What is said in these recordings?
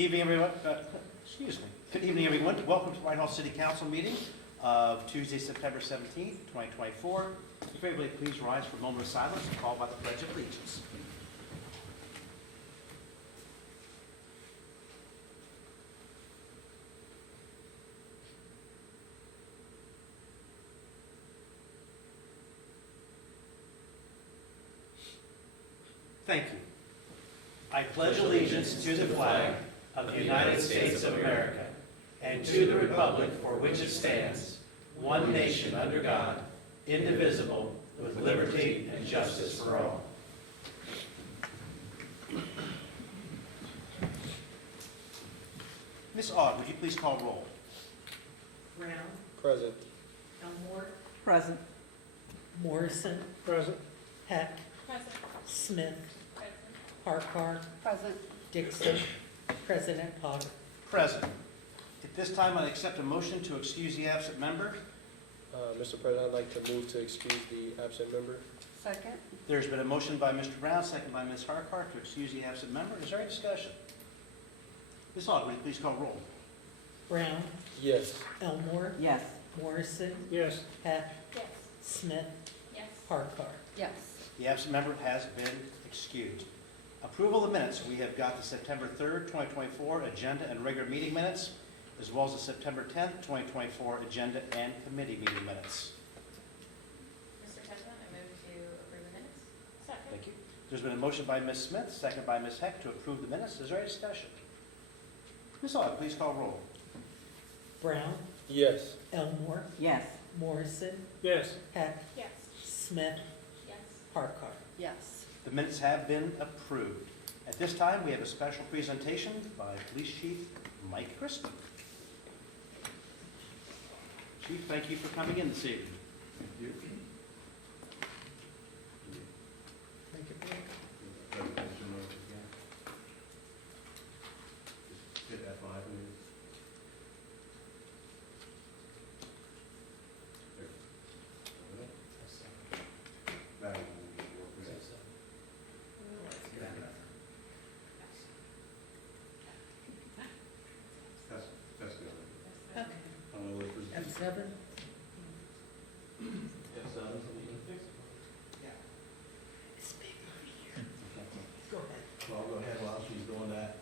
evening, everyone. Good evening, everyone. Welcome to Whitehall City Council meeting of Tuesday, September 17th, 2024. If everybody please rise for a moment of silence and call by the Pledge of Allegiance. Thank you. I pledge allegiance to the flag of the United States of America and to the republic for which it stands, one nation under God, indivisible, with liberty and justice for all. Ms. Aug, would you please call roll? Brown. Present. Elmore. Present. Morrison. Present. Heck. Present. Smith. Present. Harkar. Present. Dixon. President Potter. Present. At this time, I'd accept a motion to excuse the absent member. Mr. President, I'd like to move to excuse the absent member. Second. There's been a motion by Mr. Brown, second by Ms. Harkar to excuse the absent member. Is there any discussion? Ms. Aug, would you please call roll? Brown. Yes. Elmore. Yes. Morrison. Yes. Heck. Yes. Smith. Yes. Harkar. Yes. The absent member has been excused. Approval of the minutes. We have got the September 3rd, 2024 agenda and regular meeting minutes, as well as the September 10th, 2024 agenda and committee meeting minutes. Mr. President, I move to approve the minutes. Second. Thank you. There's been a motion by Ms. Smith, second by Ms. Heck to approve the minutes. Is there any discussion? Ms. Aug, please call roll. Brown. Yes. Elmore. Yes. Morrison. Yes. Heck. Yes. Smith. Yes. Harkar. Yes. The minutes have been approved. At this time, we have a special presentation by Police Chief Mike Crispin. Chief, thank you for coming in this evening. Thank you. Make it big. Presentation notes again. Just hit F5 minutes. That one will work good. That's good. Okay. I'm gonna wait for. M7. It's big over here. Go ahead. So I'll go ahead while she's doing that.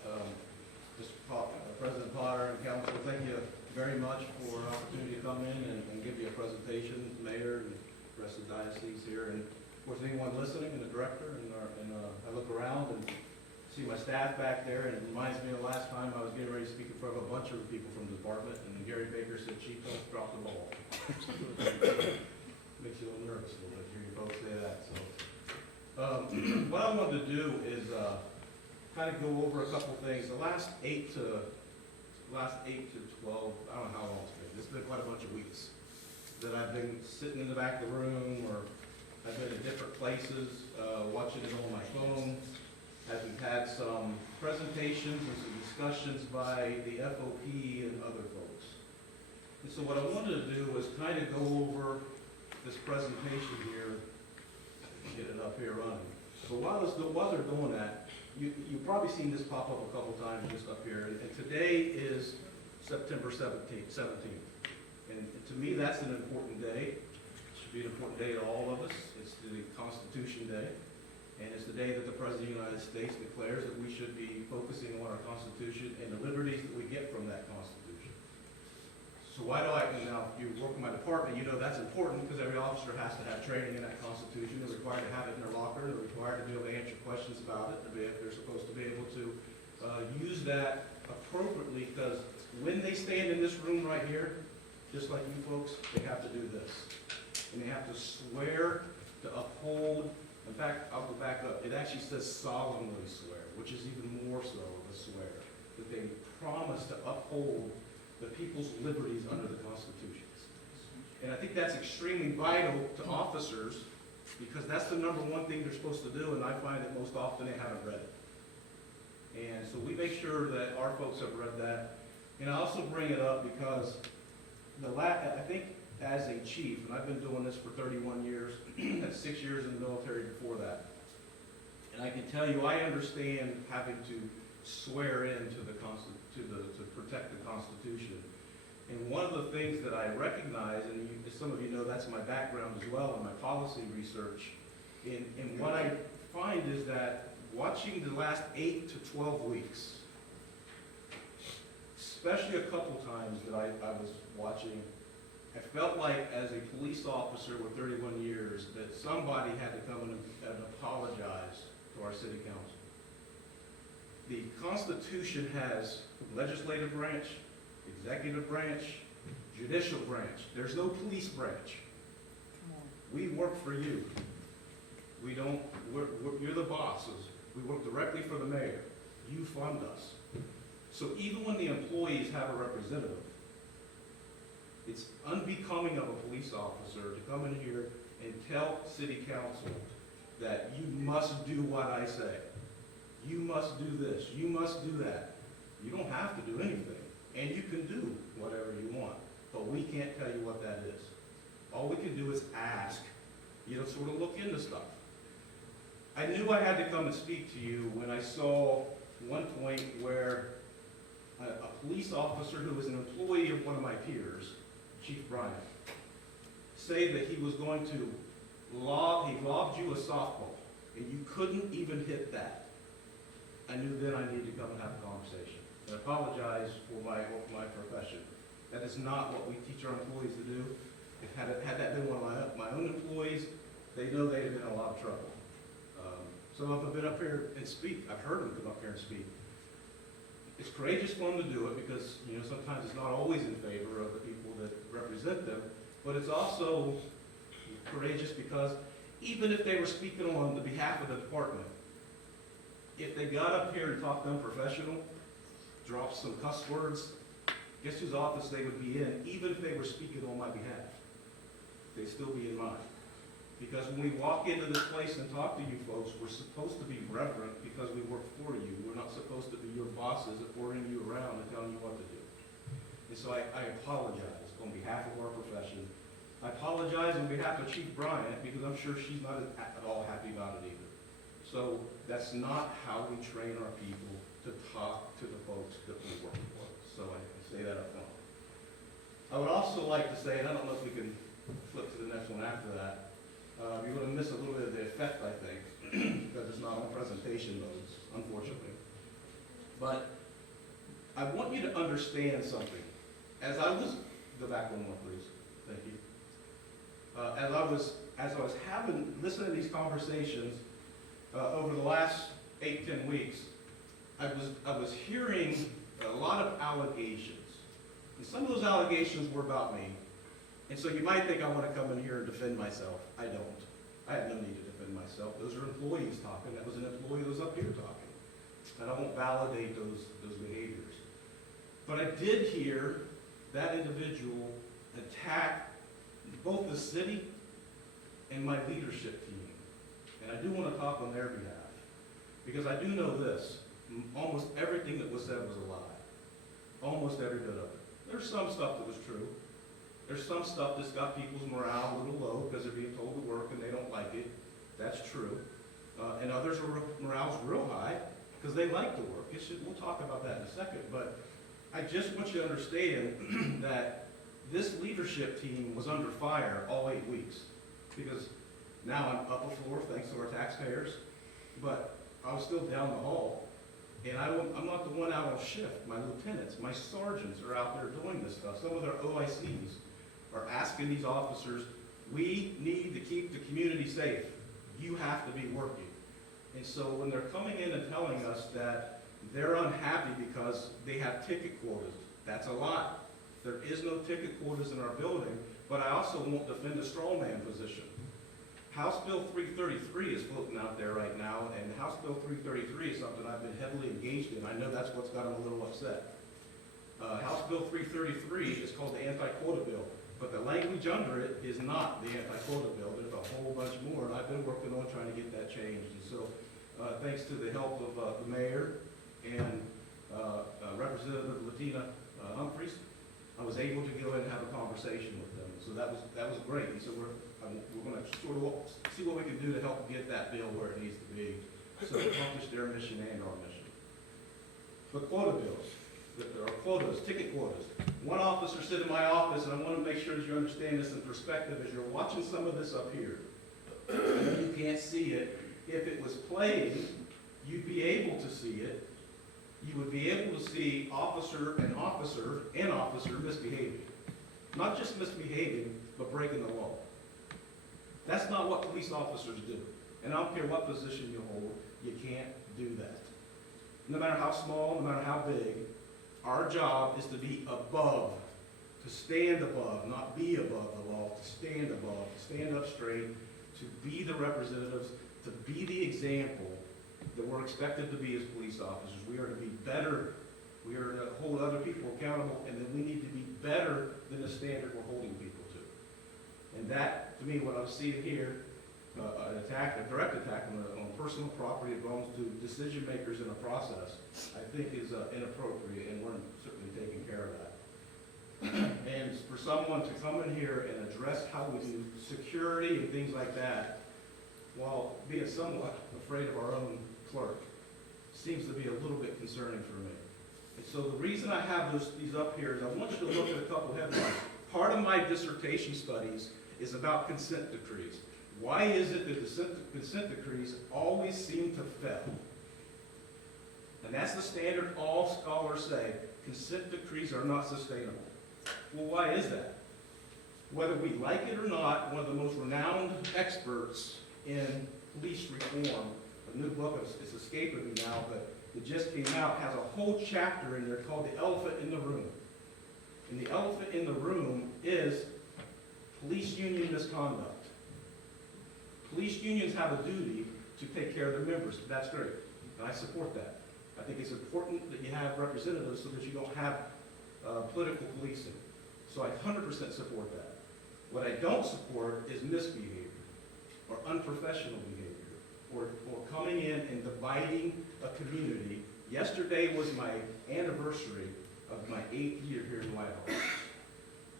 President Potter and Council, thank you very much for an opportunity to come in and give you a presentation, Mayor and the rest of the diocese here. And of course, anyone listening and the director, and I look around and see my staff back there, and it reminds me of the last time I was getting ready to speak in front of a bunch of people from the department, and Gary Baker said, "Chief, don't drop the ball." Makes you a little nervous a little bit, hear you folks say that, so. What I wanted to do is kind of go over a couple things. The last 8 to 12, I don't know how long it's been quite a bunch of weeks that I've been sitting in the back of the room, or I've been at different places, watching it on my phone, as we've had some presentations and some discussions by the FOP and other folks. And so what I wanted to do was kind of go over this presentation here, get it up here running. So while they're doing that, you've probably seen this pop up a couple times just up here, and today is September 17th. And to me, that's an important day. It should be an important day to all of us. It's the Constitution Day, and it's the day that the President of the United States declares that we should be focusing on our Constitution and the liberties that we get from that Constitution. So why do now, if you work in my department, you know that's important because every officer has to have training in that Constitution. They're required to have it in their locker. They're required to be able to answer questions about it. They're supposed to be able to use that appropriately, because when they stand in this room right here, just like you folks, they have to do this. And they have to swear to uphold. In fact, I'll go back up. It actually says solemnly swear, which is even more so of a swear, that they promise to uphold the people's liberties under the Constitution. And I think that's extremely vital to officers, because that's the number one thing they're supposed to do, and I find that most often they haven't read it. And so we make sure that our folks have read that. And I also bring it up because I think as a chief, and I've been doing this for 31 years, that's 6 years in the military before that. And I can tell you, I understand having to swear in to to protect the Constitution. And one of the things that I recognize, and as some of you know, that's my background as well in my policy research. And what I find is that watching the last 8 to 12 weeks, especially a couple times that I was watching, I felt like as a police officer with 31 years that somebody had to come and apologize to our city council. The Constitution has legislative branch, executive branch, judicial branch. There's no police branch. We work for you. We don't, you're the bosses. We work directly for the mayor. You fund us. So even when the employees have a representative, it's unbecoming of a police officer to come in here and tell city council that you must do what I say. You must do this. You must do that. You don't have to do anything. And you can do whatever you want. But we can't tell you what that is. All we can do is ask. You know, sort of look into stuff. I knew I had to come and speak to you when I saw one point where a police officer who was an employee of one of my peers, Chief Bryant, say that he was going to he lobbed you a softball, and you couldn't even hit that. I knew then I needed to come and have a conversation. And apologize for my profession. That is not what we teach our employees to do. Had that been one of my own employees, they know they'd have been in a lot of trouble. Some of them have been up here and speak. I've heard them come up here and speak. It's courageous for them to do it because, you know, sometimes it's not always in favor of the people that represent them, but it's also courageous because even if they were speaking on the behalf of the department, if they got up here and talked unprofessional, dropped some cuss words, guess whose office they would be in, even if they were speaking on my behalf? They'd still be in mine. Because when we walk into this place and talk to you folks, we're supposed to be reverent because we work for you. We're not supposed to be your bosses ordering you around and telling you what to do. And so I apologize on behalf of our profession. I apologize on behalf of Chief Bryant because I'm sure she's not at all happy about it either. So that's not how we train our people to talk to the folks that we work for. So I say that up front. I would also like to say, and I don't know if we can flip to the next one after that, you're going to miss a little bit of the effect, I think, because it's not on presentation modes, unfortunately. But I want you to understand something. As I was, go back one more, please. Thank you. As I was listening to these conversations over the last 8-10 weeks, I was hearing a lot of allegations. And some of those allegations were about me. And so you might think I want to come in here and defend myself. I don't. I have no need to defend myself. Those are employees talking. That was an employee that was up here talking. And I won't validate those behaviors. But I did hear that individual attack both the city and my leadership team. And I do want to talk on their behalf. Because I do know this. Almost everything that was said was a lie. Almost every bit of it. There's some stuff that was true. There's some stuff that's got people's morale a little low because they're being told to work and they don't like it. That's true. And others' morale's real high because they like to work. We'll talk about that in a second. But I just want you to understand that this leadership team was under fire all 8 weeks. Because now I'm up a floor thanks to our taxpayers. But I was still down the hall. And I'm not the one out on shift. My lieutenants, my sergeants are out there doing this stuff. Some of their OICs are asking these officers, we need to keep the community safe. You have to be working. And so when they're coming in and telling us that they're unhappy because they have ticket quotas, that's a lie. There is no ticket quotas in our building, but I also won't defend a straw man position. House Bill 333 is floating out there right now, and House Bill 333 is something I've been heavily engaged in. I know that's what's got them a little upset. House Bill 333 is called the anti-quota bill, but the language under it is not the anti-quota bill. There's a whole bunch more, and I've been working on trying to get that changed. And so, thanks to the help of the mayor and Representative Latina Humphreys, I was able to go in and have a conversation with them. So that was great. And so we're going to sort of see what we can do to help get that bill where it needs to be, so to accomplish their mission and our mission. But quota bills, there are quotas, ticket quotas. One officer said in my office, and I want to make sure that you understand this in perspective, as you're watching some of this up here, I know you can't see it. If it was playing, you'd be able to see it. You would be able to see officer misbehaving. Not just misbehaving, but breaking the law. That's not what police officers do. And I don't care what position you hold, you can't do that. No matter how small, no matter how big, our job is to be above, to stand above, not be above the law, to stand above, to stand up straight, to be the representatives, to be the example that we're expected to be as police officers. We are to be better. We are to hold other people accountable, and then we need to be better than the standard we're holding people to. And that, to me, what I'm seeing here, an attack, a direct attack on personal property that belongs to decision makers in a process, I think is inappropriate, and we're certainly taking care of that. And for someone to come in here and address how we do security and things like that, while being somewhat afraid of our own clerk, seems to be a little bit concerning for me. And so the reason I have these up here is I want you to look at a couple headlines. Part of my dissertation studies is about consent decrees. Why is it that consent decrees always seem to fail? And that's the standard all scholars say. Consent decrees are not sustainable. Well, why is that? Whether we like it or not, one of the most renowned experts in police reform, a new book, it's escaping me now, but it just came out, has a whole chapter in there called The Elephant in the Room. And the elephant in the room is police union misconduct. Police unions have a duty to take care of their members. That's great, and I support that. I think it's important that you have representatives so that you don't have political policing. So I 100% support that. What I don't support is misbehavior or unprofessional behavior or coming in and dividing a community. Yesterday was my anniversary of my 8th year here in Whitehall.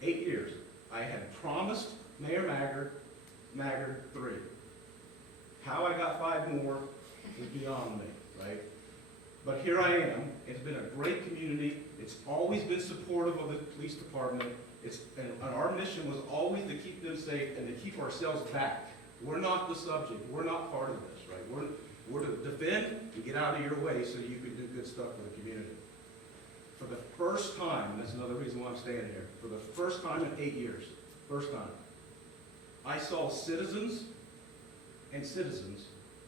8 years. I had promised Mayor Maggard 3. How I got 5 more is beyond me, right? But here I am. It's been a great community. It's always been supportive of the police department. And our mission was always to keep them safe and to keep ourselves back. We're not the subject. We're not part of this, right? We're to defend and get out of your way so you can do good stuff for the community. For the first time, and that's another reason why I'm standing here, for the first time in 8 years, first time, I saw citizens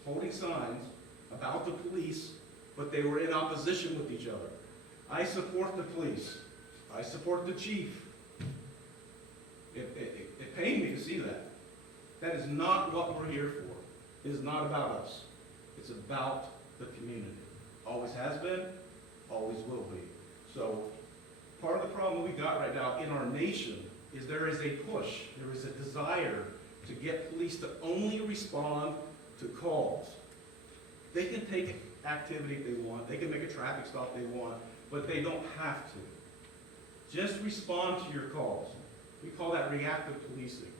holding signs about the police, but they were in opposition with each other. I support the police. I support the chief. It pained me to see that. That is not what we're here for. It is not about us. It's about the community. Always has been, always will be. So part of the problem we got right now in our nation is there is a push, there is a desire to get police to only respond to calls. They can take activity if they want, they can make a traffic stop if they want, but they don't have to. Just respond to your calls. We call that reactive policing.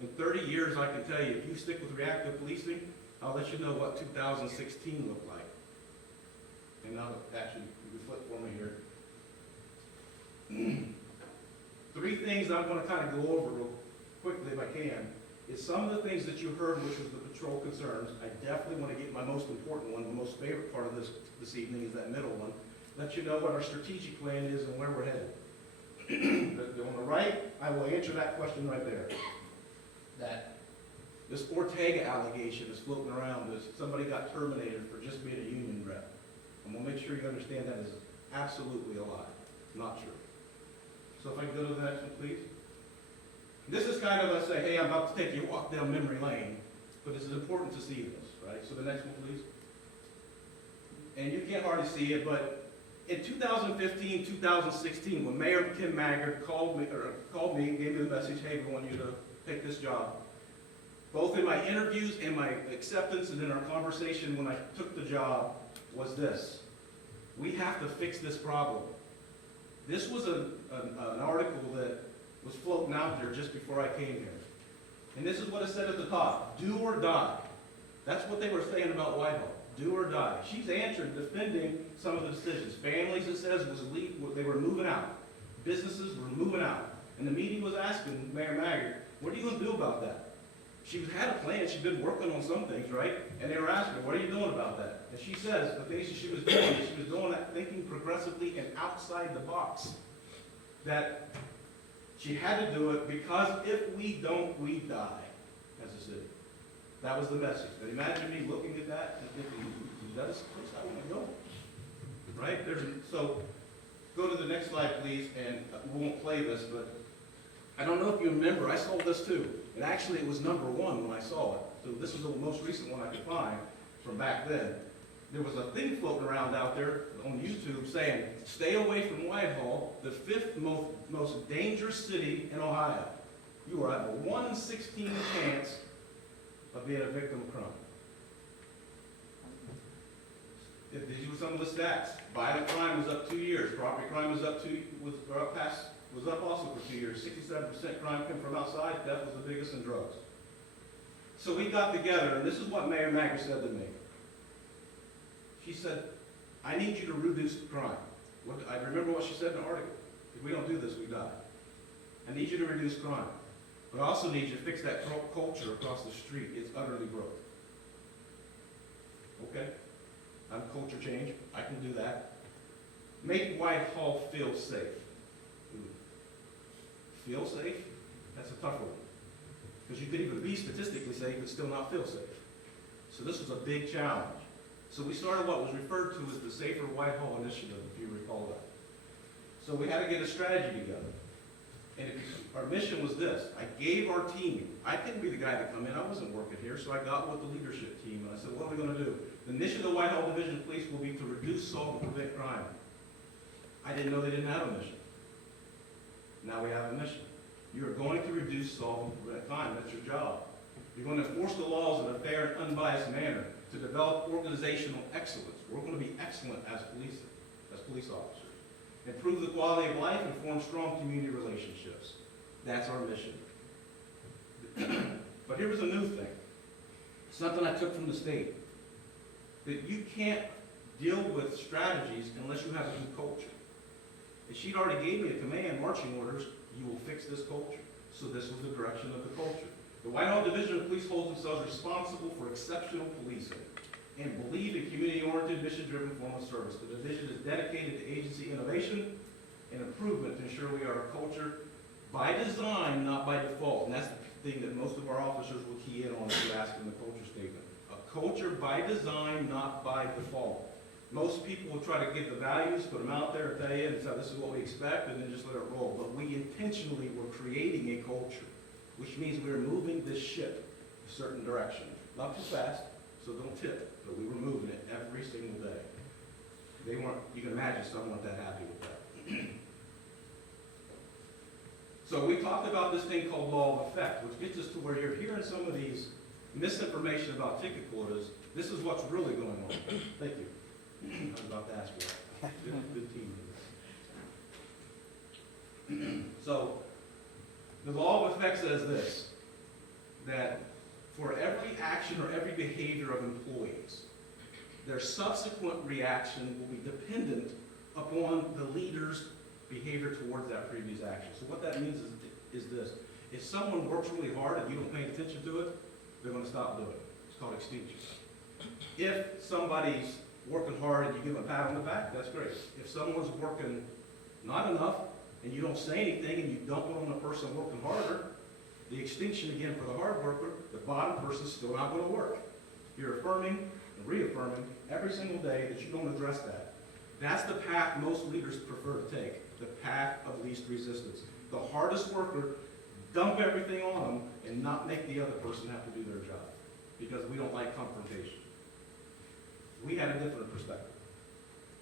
In 30 years, I can tell you, if you stick with reactive policing, I'll let you know what 2016 looked like. And now, actually, you can flip for me here. 3 things that I'm going to kind of go over real quickly if I can, is some of the things that you heard, which was the patrol concerns. I definitely want to get my most important one, the most favorite part of this evening is that middle one. Let you know what our strategic plan is and where we're headed. On the right, I will answer that question right there. That this Ortega allegation is floating around as somebody got terminated for just being a union rep. I'm going to make sure you understand that is absolutely a lie, not true. So if I can go to the next one, please. This is kind of a say, hey, I'm about to take you a walk down memory lane, but this is important to see this, right? So the next one, please. And you can't hardly see it, but in 2015, 2016, when Mayor Kim Maggard called me and gave me the message, hey, we want you to take this job. Both in my interviews and my acceptance and in our conversation when I took the job was this. We have to fix this problem. This was an article that was floating out there just before I came here. And this is what it said at the top, do or die. That's what they were saying about Whitehall. do or die. She's answered, defending some of the decisions. Families, it says, they were moving out. Businesses were moving out. And the meeting was asking Mayor Maggard, what are you going to do about that? She had a plan. She'd been working on some things, right? And they were asking her, what are you doing about that? And she says the things that she was doing that thinking progressively and outside the box. That she had to do it because if we don't, we die as a city. That was the message. But imagine me looking at that and thinking, that's the place I want to go. Right? So go to the next slide, please, and we won't play this, but I don't know if you remember, I saw this too. And actually, it was number one when I saw it. So this was the most recent one I could find from back then. There was a thing floating around out there on YouTube saying, stay away from Whitehall, the fifth most dangerous city in Ohio. You are at a 1 in 16 chance of being a victim of crime. These were some of the stats. Violent crime was up 2 years. Property crime was up also for 2 years. 67% crime came from outside. Theft was the biggest in drugs. So we got together, and this is what Mayor Maggard said to me. She said, I need you to reduce crime. I remember what she said in the article. If we don't do this, we die. I need you to reduce crime. But I also need you to fix that culture across the street. It's utterly broke. Okay? I'm culture change. I can do that. Make Whitehall feel safe. Feel safe? That's a tough one. Because you could even be statistically safe but still not feel safe. So this was a big challenge. So we started what was referred to as the Safer Whitehall Initiative, if you recall that. So we had to get a strategy together. And our mission was this. I gave our team, I couldn't be the guy to come in, I wasn't working here, so I got with the leadership team and I said, what are we going to do? The mission of the Whitehall Division of Police will be to reduce, solve, and prevent crime. I didn't know they didn't have a mission. Now we have a mission. You are going to reduce, solve, and prevent crime. That's your job. You're going to enforce the laws in a fair and unbiased manner to develop organizational excellence. We're going to be excellent as police officers. Improve the quality of life and form strong community relationships. That's our mission. But here was a new thing. Something I took from the state. That you can't deal with strategies unless you have a good culture. And she'd already gave me a command, marching orders, you will fix this culture. So this was the direction of the culture. The Whitehall Division of Police holds themselves responsible for exceptional policing and believe in community-oriented, mission-driven form of service. The division is dedicated to agency innovation and improvement to ensure we are a culture by design, not by default. And that's the thing that most of our officers will key in on if you ask them the culture statement. A culture by design, not by default. Most people will try to get the values, put them out there, tell you, and say this is what we expect, and then just let it roll. But we intentionally were creating a culture, which means we're moving this ship a certain direction. Not too fast, so don't tip, but we were moving it every single day. They weren't, you can imagine someone weren't that happy with that. So we talked about this thing called law of effect, which gets us to where you're hearing some of these misinformation about ticket quotas. This is what's really going on. Thank you. I was about to ask for that. Good team. So, the law of effect says this, that for every action or every behavior of employees, their subsequent reaction will be dependent upon the leader's behavior towards that previous action. So what that means is this. If someone works really hard and you don't pay attention to it, they're going to stop doing it. It's called extinction. If somebody's working hard and you give them a pat on the back, that's great. If someone's working not enough and you don't say anything and you dump it on the person working harder, the extinction again for the hard worker, the bottom person's still not going to work. You're affirming and reaffirming every single day that you don't address that. That's the path most leaders prefer to take, the path of least resistance. The hardest worker, dump everything on them and not make the other person have to do their job because we don't like confrontation. We had a different perspective.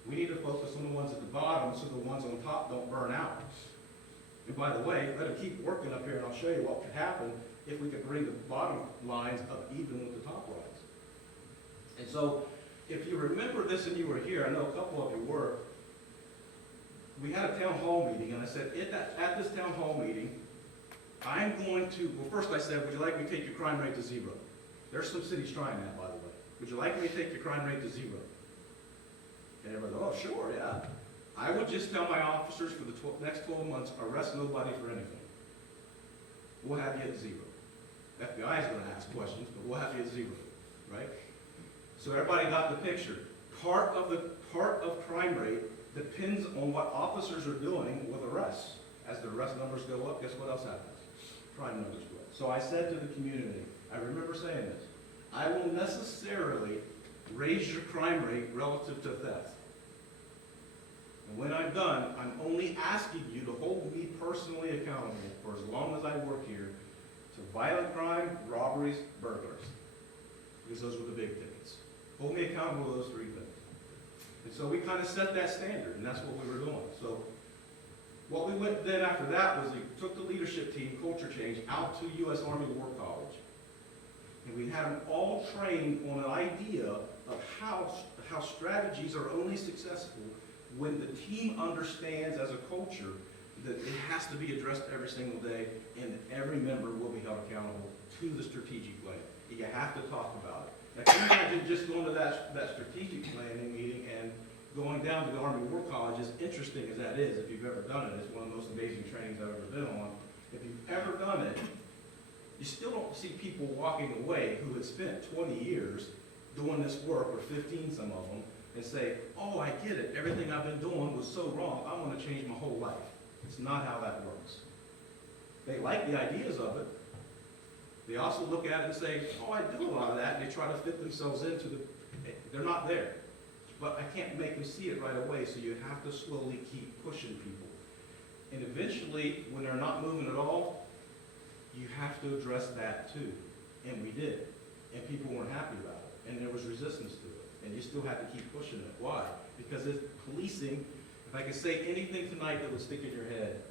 We need to focus on the ones at the bottom so the ones on top don't burn out. And by the way, let them keep working up here and I'll show you what could happen if we could bring the bottom lines up even with the top lines. And so, if you remember this and you were here, I know a couple of you were, we had a town hall meeting and I said, at this town hall meeting, I'm going to, well first I said, would you like me to take your crime rate to 0? There's some cities trying that, by the way. would you like me to take your crime rate to 0? And everybody goes, oh, sure, yeah. I would just tell my officers for the next 12 months, arrest nobody for anything. We'll have you at 0. FBI is gonna ask questions, but we'll have you at 0, right? So everybody got the picture. Part of crime rate depends on what officers are doing with arrests. As the arrest numbers go up, guess what else happens? Crime numbers go up. So I said to the community, I remember saying this, I will necessarily raise your crime rate relative to theft. And when I'm done, I'm only asking you to hold me personally accountable for as long as I work here to violent crime, robberies, burglars. Because those were the big tickets. Hold me accountable to those 3 things. And so we kind of set that standard, and that's what we were doing. So what we went then after that was we took the leadership team, culture change, out to U.S. Army War College. And we had them all trained on an idea of how strategies are only successful when the team understands as a culture that it has to be addressed every single day and that every member will be held accountable to the strategic plan. You have to talk about it. Now, can you imagine just going to that strategic planning meeting and going down to the Army War College, as interesting as that is, if you've ever done it, it's one of the most amazing trainings I've ever been on. If you've ever done it, you still don't see people walking away who had spent 20 years doing this work, or 15 some of them, and say, oh, I get it, everything I've been doing was so wrong, I want to change my whole life. It's not how that works. They like the ideas of it. They also look at it and say, oh, I do a lot of that, and they try to fit themselves into they're not there. But I can't make them see it right away, so you have to slowly keep pushing people. And eventually, when they're not moving at all, you have to address that too. And we did. And people weren't happy about it. And there was resistance to it. And you still have to keep pushing it. Why? Because it's policing. If I could say anything tonight that would stick in your head,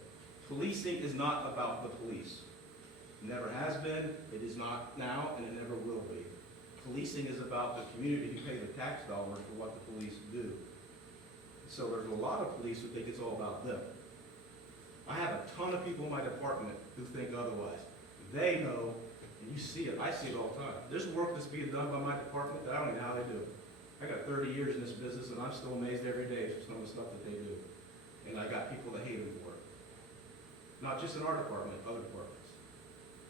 policing is not about the police. It never has been, it is not now, and it never will be. Policing is about the community who pay the tax dollars for what the police do. So there's a lot of police who think it's all about them. I have a ton of people in my department who think otherwise. They know, and you see it, I see it all the time. There's work that's being done by my department that I don't even know how they do it. I got 30 years in this business, and I'm still amazed every day at some of the stuff that they do. And I got people that hate them for it. Not just in our department, other departments.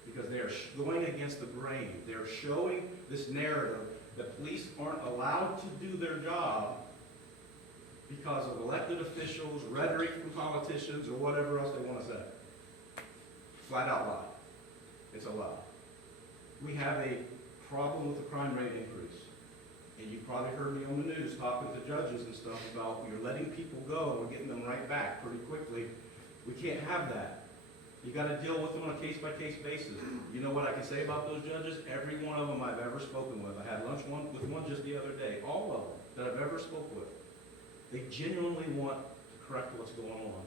Because they are going against the grain. They're showing this narrative that police aren't allowed to do their job because of elected officials, rhetoric from politicians, or whatever else they want to say. Flat out lie. It's a lie. We have a problem with the crime rate increase. And you probably heard me on the news talking to judges and stuff about you're letting people go, we're getting them right back pretty quickly. We can't have that. You got to deal with them on a case-by-case basis. You know what I can say about those judges? Every one of them I've ever spoken with. I had lunch with one just the other day. All of them that I've ever spoke with. They genuinely want to correct what's going on.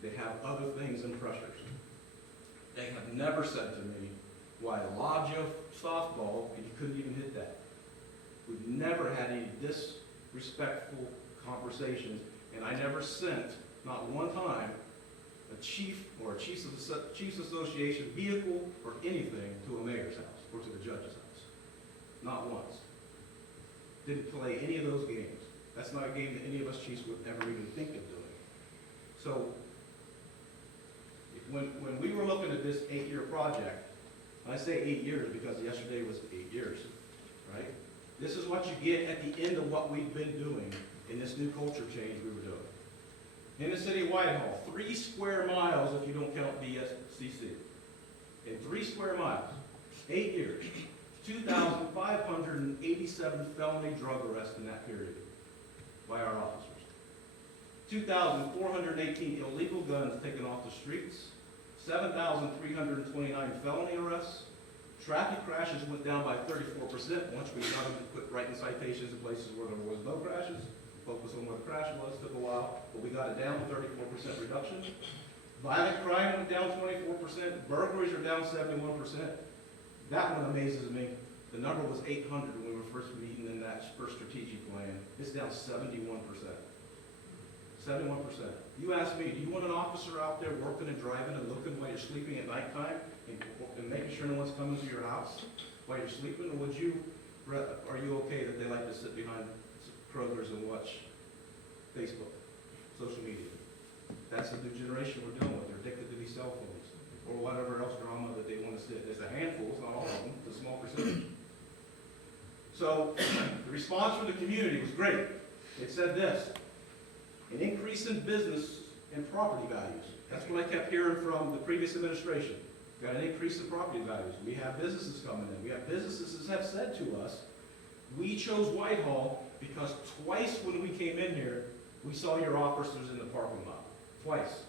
They have other things and pressures. They have never said to me, well, I lobbed you a softball and you couldn't even hit that. We've never had any disrespectful conversations, and I never sent, not one time, a chief or a chief's association vehicle or anything to a mayor's house or to the judge's house. Not once. Didn't play any of those games. That's not a game that any of us chiefs would ever even think of doing. So when we were looking at this 8-year project, and I say 8 years because yesterday was 8 years, right? This is what you get at the end of what we've been doing in this new culture change we were doing. In the city of Whitehall, 3 square miles if you don't count BSCC. In 3 square miles, 8 years, 2,587 felony drug arrests in that period by our officers. 2,418 illegal guns taken off the streets. 7,329 felony arrests. Traffic crashes went down by 34% once we got them to quit writing citations in places where there was no crashes. Focus on where the crash was, took a while, but we got it down to 34% reduction. Violent crime went down 24%. Burglaries are down 71%. That one amazes me. The number was 800 when we were first meeting in that first strategic plan. It's down 71%. 71%. You ask me, do you want an officer out there working and driving and looking while you're sleeping at nighttime and making sure no one's coming to your house while you're sleeping? Or would you Are you okay that they like to sit behind Kroger's and watch Facebook, social media? That's the new generation we're dealing with. They're addicted to these cell phones or whatever else drama that they want to sit. There's a handful, it's not all of them, it's a small percentage. So the response from the community was great. It said this: an increase in business and property values. That's what I kept hearing from the previous administration. Got an increase in property values. We have businesses coming in. We have businesses that have said to us, we chose Whitehall because twice when we came in here, we saw your officers in the parking lot. Twice.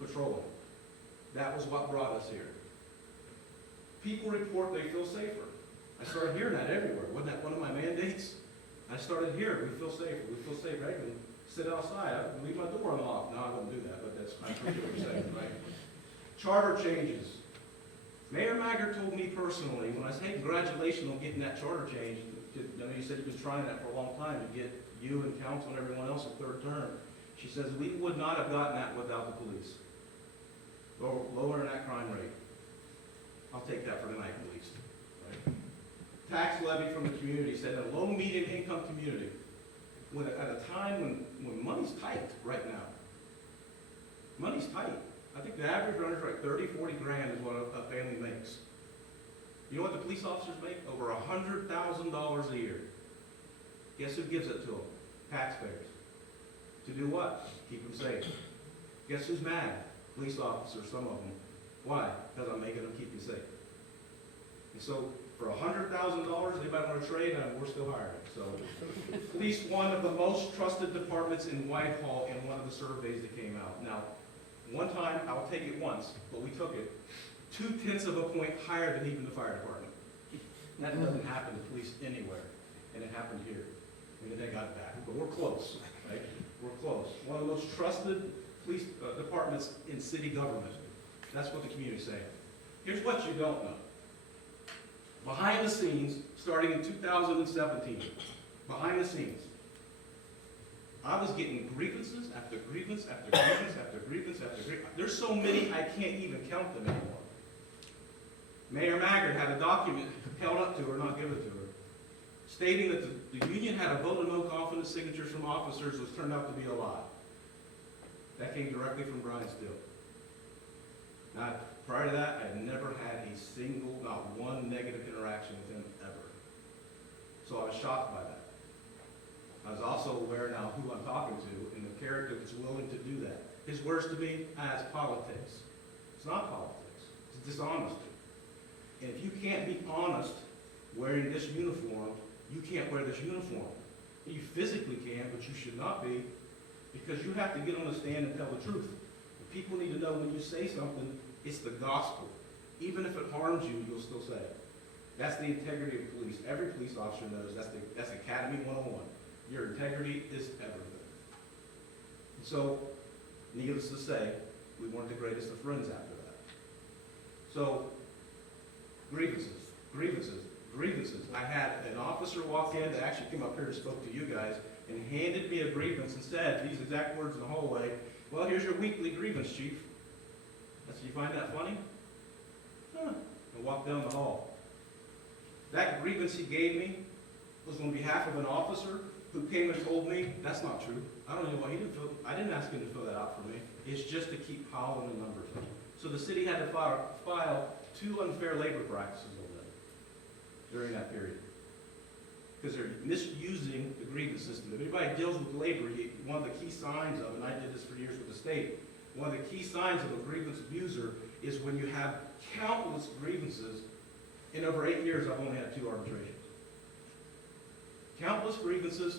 Patrolling. That was what brought us here. People report they feel safer. I started hearing that everywhere. Wasn't that one of my mandates? I started hearing, we feel safer, we feel safer. I can sit outside, I can leave my door unlocked. No, I wouldn't do that, but that's, I appreciate what you're saying, right? Charter changes. Mayor Maggard told me personally, when I said, hey, congratulations on getting that charter change, I know you said you've been trying that for a long time to get you and council and everyone else a third term. She says, we would not have gotten that without the police. Lowering that crime rate. I'll take that for tonight at least. Right? Tax levy from the community said a low medium income community, at a time when money's tight right now. Money's tight. I think the average earners are like 30, 40 grand is what a family makes. You know what the police officers make? Over $100,000 a year. Guess who gives it to them? Taxpayers. To do what? Keep them safe. Guess who's mad? Police officers, some of them. Why? Because I'm making them keep you safe. And so for $100,000, anybody want to trade? We're still hiring. So police, one of the most trusted departments in Whitehall in one of the surveys that came out. Now, one time, I'll take it once, but we took it 0.2 of a point higher than even the fire department. That doesn't happen to police anywhere, and it happened here. And then they got it back, but we're close, right? We're close. One of the most trusted police departments in city government. That's what the community's saying. Here's what you don't know. Behind the scenes, starting in 2017, behind the scenes, I was getting grievances after grievance after grievance after grievance after grievance. There's so many I can't even count them anymore. Mayor Maggard had a document held up to her, not given to her, stating that the union had a vote of no confidence signatures from officers, which turned out to be a lie. That came directly from Brian Steele. Now, prior to that, I had never had a single, not one negative interaction with him ever. So I was shocked by that. I was also aware now who I'm talking to and the character that's willing to do that. His words to me, it's politics. It's not politics. It's dishonesty. And if you can't be honest wearing this uniform, you can't wear this uniform. You physically can, but you should not be, because you have to get on the stand and tell the truth. And people need to know when you say something, it's the gospel. Even if it harms you, you'll still say it. That's the integrity of police. Every police officer knows that's Academy 101. Your integrity is everything. And so, needless to say, we weren't the greatest of friends after that. So, grievances. I had an officer walk in that actually came up here and spoke to you guys and handed me a grievance and said these exact words in the hallway, well, here's your weekly grievance, chief. I said, you find that funny? Huh. And walked down the hall. That grievance he gave me was on behalf of an officer who came and told me, that's not true. I don't know why I didn't ask him to fill that out for me. It's just to keep piling the numbers up. So the city had to file 2 unfair labor practices on them during that period. Because they're misusing the grievance system. If anybody deals with labor, one of the key signs of, and I did this for years with the state, one of the key signs of a grievance abuser is when you have countless grievances. In over 8 years, I've only had 2 arbitrations. Countless grievances,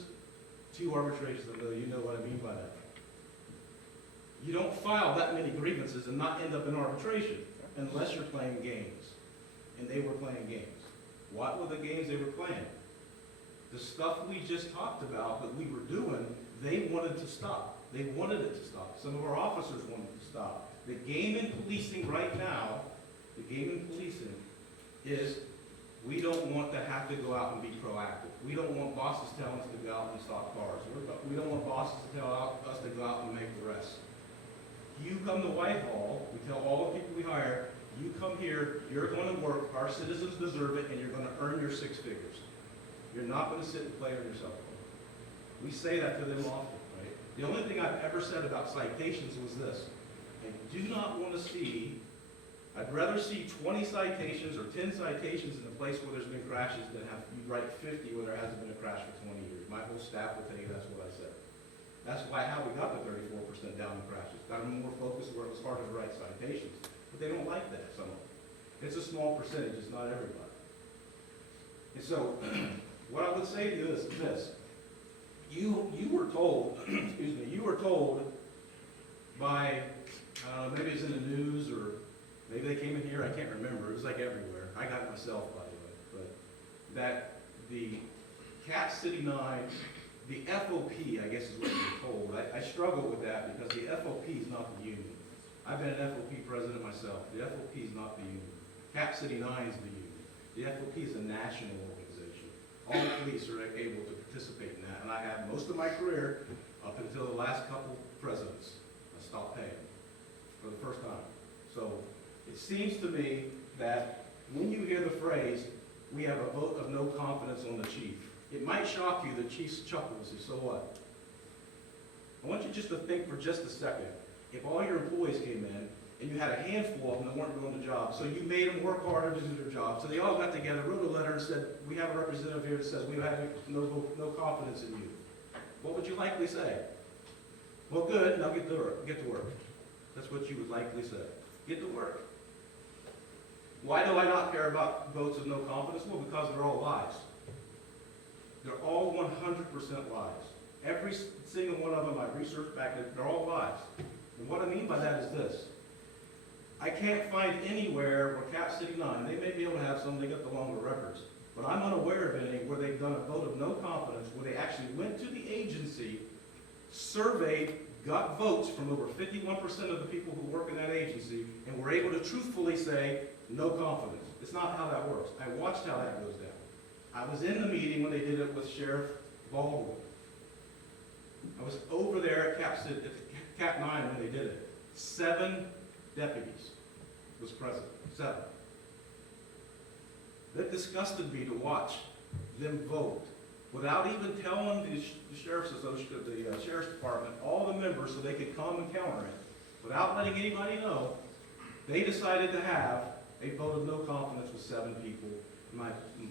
2 arbitrations. I know you know what I mean by that. You don't file that many grievances and not end up in arbitration unless you're playing games. And they were playing games. What were the games they were playing? The stuff we just talked about that we were doing, they wanted to stop. They wanted it to stop. Some of our officers wanted to stop. The game in policing right now, is we don't want to have to go out and be proactive. We don't want bosses telling us to go out and stop cars. We don't want bosses to tell us to go out and make arrests. You come to Whitehall, we tell all the people we hire, you come here, you're going to work, our citizens deserve it, and you're going to earn your 6 figures. You're not gonna sit and play on your cell phone. We say that to them often, right? The only thing I've ever said about citations was this: I do not want to see, I'd rather see 20 citations or 10 citations in a place where there's been crashes than have you write 50 where there hasn't been a crash for 20 years. My whole staff will tell you that's what I said. That's how we got the 34% down in crashes. Got them more focused where it was harder to write citations. But they don't like that, some of them. It's a small percentage, it's not everybody. And so, what I would say to you is this. You were told, excuse me, you were told by, maybe it's in the news or maybe they came in here, I can't remember, it was like everywhere. I got it myself, by the way, but that the Cap City 9, the FOP, I guess is what you were told. I struggle with that because the FOP is not the union. I've been an FOP president myself. The FOP is not the union. Cap City 9 is the union. The FOP is a national organization. All police are able to participate in that, and I have most of my career up until the last couple presidents. I stopped paying for the first time. So it seems to me that when you hear the phrase, we have a vote of no confidence on the chief, it might shock you that Chief's chuckles, so what? I want you just to think for just a second. If all your employees came in and you had a handful of them that weren't doing the job, so you made them work harder to do their job, so they all got together, wrote a letter and said, we have a representative here that says we have no confidence in you. What would you likely say? Well, good, now get to work. That's what you would likely say. Get to work. Why do I not care about votes of no confidence? Well, because they're all lies. They're all 100% lies. Every single one of them I researched back then, they're all lies. And what I mean by that is this. I can't find anywhere where Cap City 9, they may be able to have some, they got the longer records, but I'm unaware of any where they've done a vote of no confidence, where they actually went to the agency, surveyed, got votes from over 51% of the people who work in that agency, and were able to truthfully say, no confidence. It's not how that works. I watched how that goes down. I was in the meeting when they did it with Sheriff Baldwin. I was over there at Cap 9 when they did it. 7 deputies was present. 7. That disgusted me to watch them vote without even telling the Sheriff's Department, all the members, so they could come and counter it. Without letting anybody know, they decided to have a vote of no confidence with 7 people.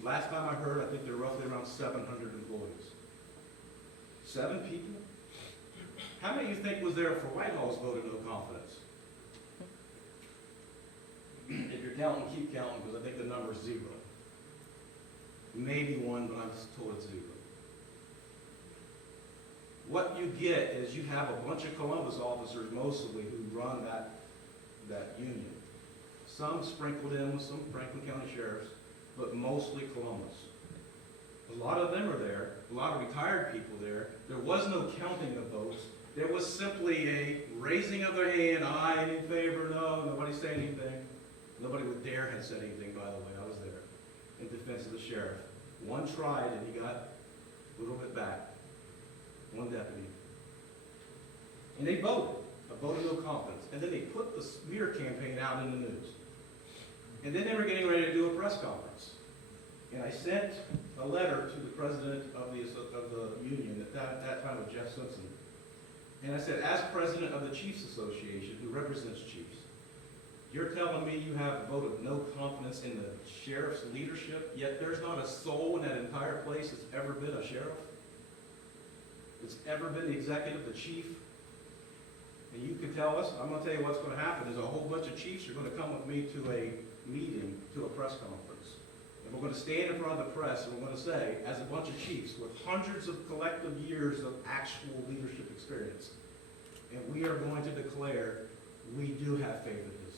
Last time I heard, I think there were roughly around 700 employees. 7 people? How many of you think was there for Whitehall's vote of no confidence? If you're counting, keep counting, because I think the number is 0. Maybe 1, but I'm told it's 0. What you get is you have a bunch of Columbus officers, mostly, who run that union. Some sprinkled in with some Franklin County sheriffs, but mostly Columbus. A lot of them are there, a lot of retired people there. There was no counting of votes. There was simply a raising of their hand, aye, in favor, no, nobody said anything. Nobody would dare have said anything, by the way, I was there, in defense of the sheriff. One tried and he got a little bit back. One deputy. And they voted, a vote of no confidence. And then they put the smear campaign out in the news. And then they were getting ready to do a press conference. And I sent a letter to the president of the union, at that time was Jeff Simpson. And I said, as president of the Chiefs Association, who represents chiefs, you're telling me you have a vote of no confidence in the sheriff's leadership, yet there's not a soul in that entire place that's ever been a sheriff? That's ever been the executive, the chief? And you can tell us, I'm going to tell you what's going to happen is a whole bunch of chiefs are going to come with me to a meeting, to a press conference. And we're going to stand in front of the press and we're going to say, as a bunch of chiefs with hundreds of collective years of actual leadership experience, and we are going to declare we do have faith in his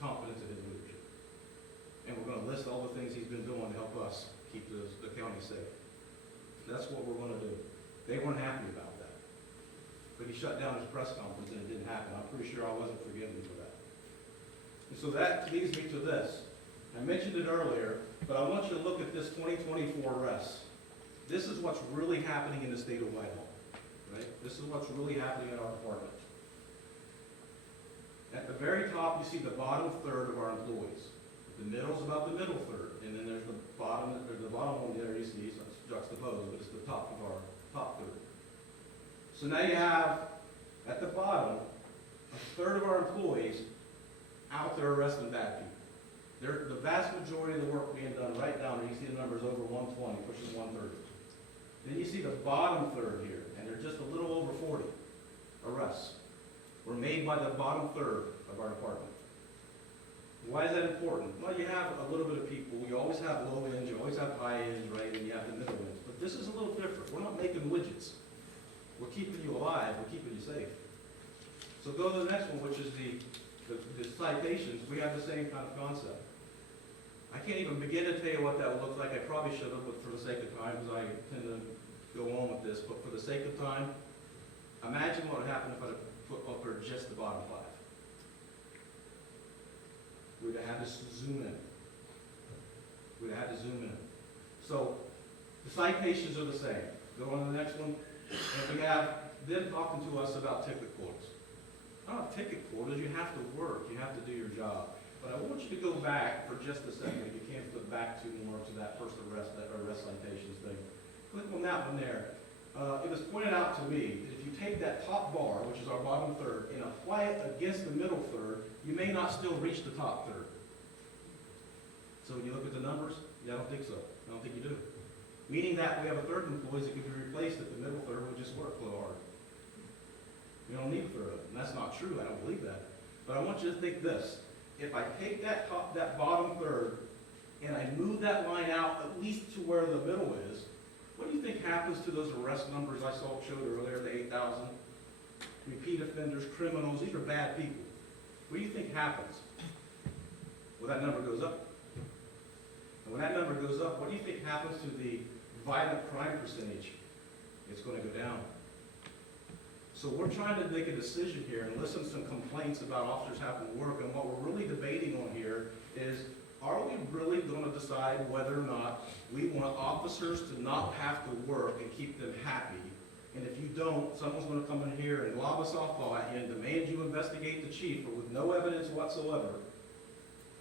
confidence in his leadership. And we're going to list all the things he's been doing to help us keep the county safe. That's what we're going to do. They weren't happy about that. But he shut down his press conference and it didn't happen. I'm pretty sure I wasn't forgiven for that. And so that leads me to this. I mentioned it earlier, but I want you to look at this 2024 arrest. This is what's really happening in the state of Whitehall. Right? This is what's really happening in our department. At the very top, you see the bottom third of our employees. The middle is about the middle third, and then there's the bottom one there you see, so it's juxtaposed, but it's the top of our top third. So now you have, at the bottom, a third of our employees out there arresting bad people. The vast majority of the work being done right down there, you see the numbers over 120, pushing 130. Then you see the bottom third here, and they're just a little over 40 arrests were made by the bottom third of our department. Why is that important? Well, you have a little bit of people, you always have low ends, you always have high ends, right, and you have the middle ends. But this is a little different. We're not making widgets. We're keeping you alive, we're keeping you safe. So go to the next one, which is the citations. We have the same kind of concept. I can't even begin to tell you what that would look like. I probably should have, but for the sake of time, because I tend to go on with this, but for the sake of time, imagine what would happen if I put up there just the bottom 5. We'd have had to zoom in. We'd have had to zoom in. So the citations are the same. Go on to the next one. And we have them talking to us about ticket quotas. Not ticket quotas, you have to work, you have to do your job. But I want you to go back for just a second, if you can't flip back too more to that first arrest, that arrest citations thing. Click on that one there. It was pointed out to me that if you take that top bar, which is our bottom third, and apply it against the middle third, you may not still reach the top third. So when you look at the numbers, yeah, I don't think so. I don't think you do. Meaning that we have a third employees that could be replaced if the middle third would just work so hard. We don't need a third of them. That's not true. I don't believe that. But I want you to think this. If I take that bottom third, and I move that line out at least to where the middle is, what do you think happens to those arrest numbers I showed earlier, the 8,000? Repeat offenders, criminals, these are bad people. What do you think happens? Well, that number goes up. And when that number goes up, what do you think happens to the violent crime percentage? It's going to go down. So we're trying to make a decision here and listen to some complaints about officers having to work, and what we're really debating on here is, are we really going to decide whether or not we want officers to not have to work and keep them happy? And if you don't, someone's going to come in here and lob a softball at you and demand you investigate the chief, or with no evidence whatsoever,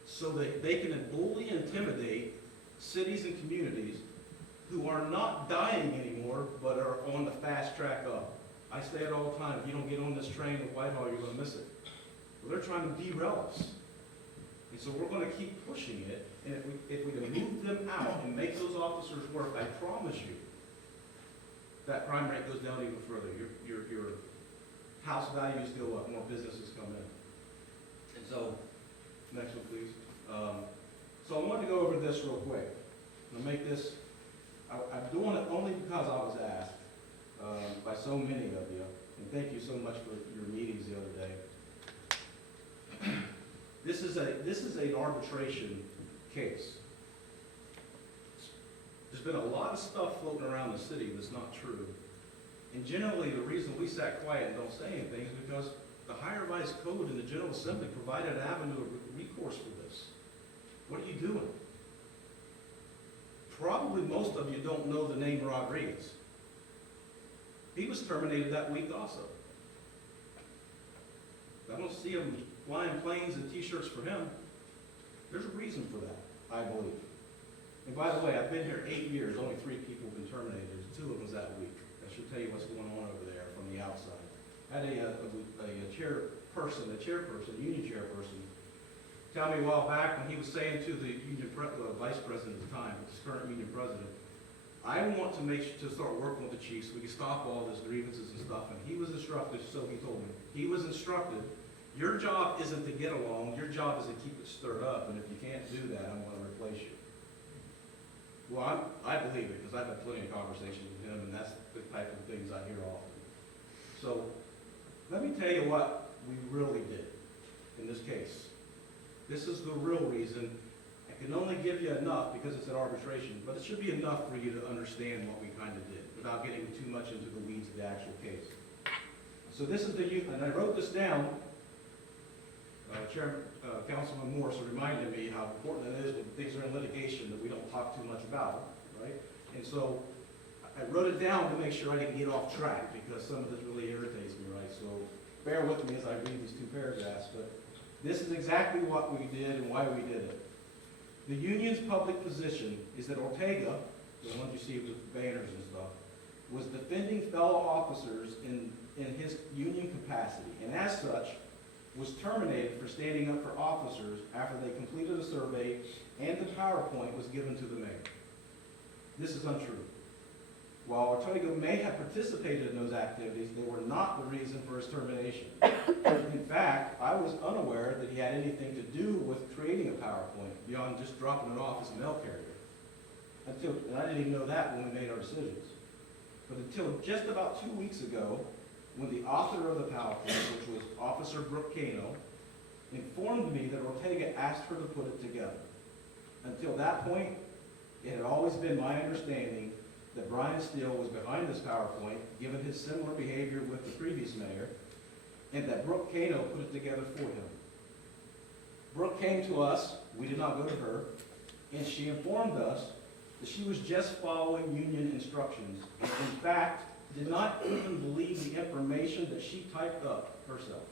so that they can bully, intimidate cities and communities who are not dying anymore, but are on the fast track up. I say it all the time, if you don't get on this train to Whitehall, you're going to miss it. Well, they're trying to derail us. And so we're going to keep pushing it, and if we can move them out and make those officers work, I promise you, that crime rate goes down even further. Your house values go up, more businesses come in. And so, next one, please. So I want to go over this real quick. I'm going to make this, I'm doing it only because I was asked by so many of you, and thank you so much for your meetings the other day. This is an arbitration case. There's been a lot of stuff floating around the city that's not true. And generally, the reason we sat quiet and don't say anything is because the higher revised code in the General Assembly provided an avenue of recourse for this. What are you doing? Probably most of you don't know the name Rodriguez. He was terminated that week also. I don't see him flying planes and t-shirts for him. There's a reason for that, I believe. And by the way, I've been here 8 years, only 3 people have been terminated. 2 of them was that week. That should tell you what's going on over there from the outside. I had a chairperson, union chairperson, tell me a while back when he was saying to the union vice president at the time, his current union president, I want to start working with the chiefs so we can stop all this grievances and stuff. And he was instructed, so he told me, he was instructed, your job isn't to get along, your job is to keep it stirred up, and if you can't do that, I'm going to replace you. Well, I believe it, because I've had plenty of conversations with him, and that's the type of things I hear often. So, let me tell you what we really did in this case. This is the real reason. I can only give you enough because it's an arbitration, but it should be enough for you to understand what we kind of did without getting too much into the weeds of the actual case. So this is and I wrote this down. Councilman Morris reminded me how important it is when things are in litigation that we don't talk too much about them, right? And so I wrote it down to make sure I didn't get off track because some of this really irritates me, right? So bear with me as I read these 2 paragraphs, but this is exactly what we did and why we did it. The union's public position is that Ortega the ones you see with banners and stuff, was defending fellow officers in his union capacity, and as such, was terminated for standing up for officers after they completed a survey and the PowerPoint was given to the mayor. This is untrue. While Ortega may have participated in those activities, they were not the reason for his termination. In fact, I was unaware that he had anything to do with creating a PowerPoint beyond just dropping it off as a mail carrier. And I didn't even know that when we made our decisions. But until just about 2 weeks ago, when the author of the PowerPoint, which was Officer Brooke Kano, informed me that Ortega asked her to put it together. Until that point, it had always been my understanding that Brian Steele was behind this PowerPoint, given his similar behavior with the previous mayor, and that Brooke Kano put it together for him. Brooke came to us, we did not go to her, and she informed us that she was just following union instructions, and in fact, did not even believe the information that she typed up herself.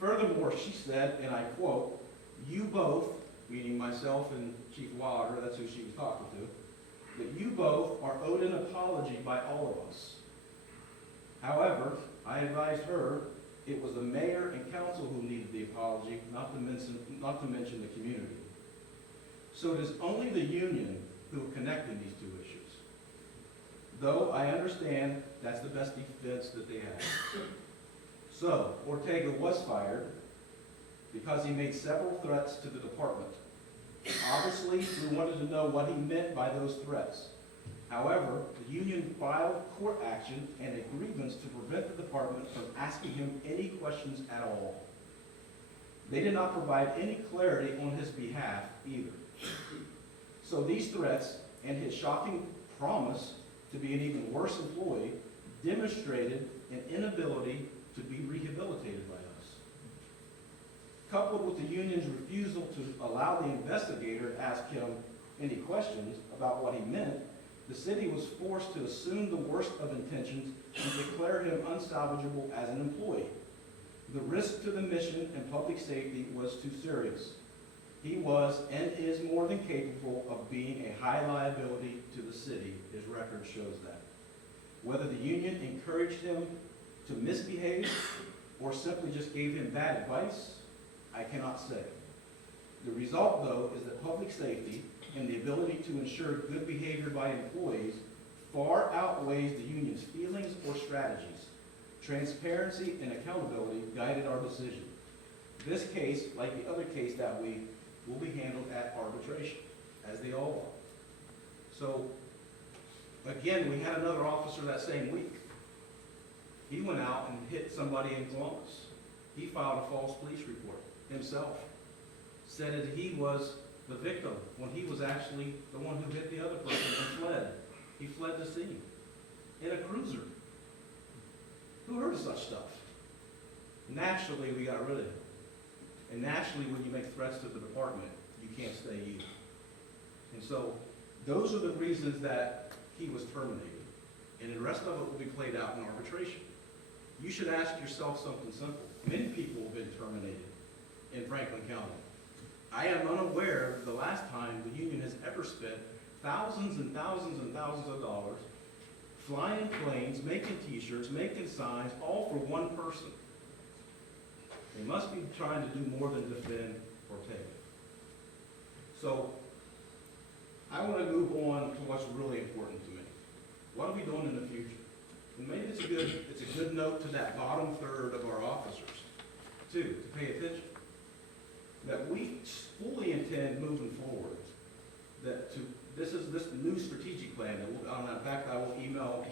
Furthermore, she said, and I quote, "You both," meaning myself and Chief Wilder, that's who she was talking to, "that you both are owed an apology by all of us." However, I advised her it was the mayor and council who needed the apology, not to mention the community. So it is only the union who connected these two issues. Though I understand that's the best defense that they have. So, Ortega was fired because he made several threats to the department. Obviously, we wanted to know what he meant by those threats. However, the union filed court action and a grievance to prevent the department from asking him any questions at all. They did not provide any clarity on his behalf either. So these threats and his shocking promise to be an even worse employee demonstrated an inability to be rehabilitated by us. Coupled with the union's refusal to allow the investigator to ask him any questions about what he meant, the city was forced to assume the worst of intentions and declare him unsalvageable as an employee. The risk to the mission and public safety was too serious. He was and is more than capable of being a high liability to the city. His record shows that. Whether the union encouraged him to misbehave or simply just gave him bad advice, I cannot say. The result, though, is that public safety and the ability to ensure good behavior by employees far outweighs the union's feelings or strategies. Transparency and accountability guided our decision. This case, like the other case that week, will be handled at arbitration, as they all are. So, again, we had another officer that same week. He went out and hit somebody in Columbus. He filed a false police report himself. Said that he was the victim when he was actually the one who hit the other person and fled. He fled the scene in a cruiser. Who heard of such stuff? Naturally, we got rid of him. And naturally, when you make threats to the department, you can't stay either. And so, those are the reasons that he was terminated. And the rest of it will be played out in arbitration. You should ask yourself something simple. Many people have been terminated in Franklin County. I am unaware of the last time the union has ever spent thousands and thousands and thousands of dollars flying planes, making t-shirts, making signs, all for one person. They must be trying to do more than defend Ortega. So, I want to move on to what's really important to me. What are we doing in the future? And maybe it's a good note to that bottom third of our officers, too, to pay attention. That we fully intend moving forward, this new strategic plan, in fact, I will email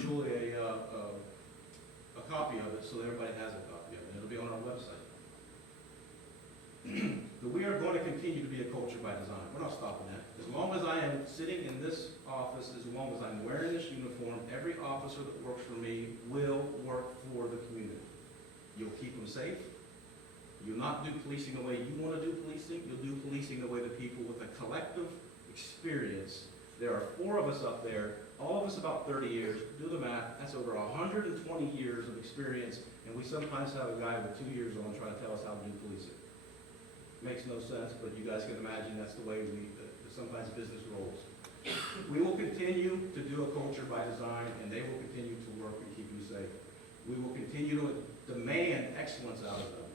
Julie a copy of it so everybody has a copy of it. It'll be on our website. But we are going to continue to be a culture by design. We're not stopping that. As long as I am sitting in this office, as long as I'm wearing this uniform, every officer that works for me will work for the community. You'll keep them safe. You'll not do policing the way you want to do policing. You'll do policing the way the people with a collective experience. There are 4 of us up there, all of us about 30 years. Do the math. That's over 120 years of experience, and we sometimes have a guy with 2 years on trying to tell us how to do policing. Makes no sense, but you guys can imagine that's the way sometimes business rolls. We will continue to do a culture by design, and they will continue to work and keep you safe. We will continue to demand excellence out of them.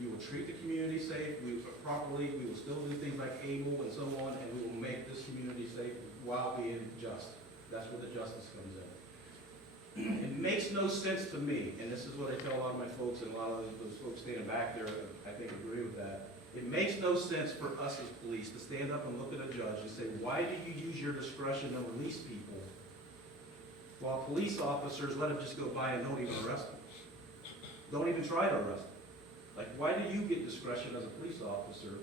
You will treat the community safe, properly, we will still do things like ABLE and so on, and we will make this community safe while being just. That's where the justice comes in. It makes no sense to me, and this is what I tell a lot of my folks, and a lot of those folks standing back there, I think, agree with that. It makes no sense for us as police to stand up and look at a judge and say, why did you use your discretion to release people, while police officers let them just go by and don't even arrest them? Don't even try to arrest them. Like, why do you get discretion as a police officer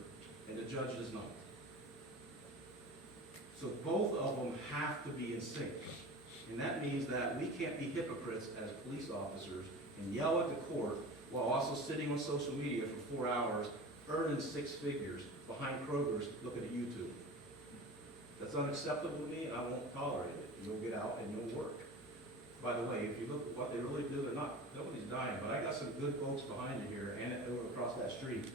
and the judge does not? So both of them have to be in sync. And that means that we can't be hypocrites as police officers and yell at the court while also sitting on social media for 4 hours, earning 6 figures behind Kroger's looking at YouTube. That's unacceptable to me, and I won't tolerate it. You'll get out and you'll work. By the way, if you look at what they really do, nobody's dying, but I got some good folks behind you here and over across that street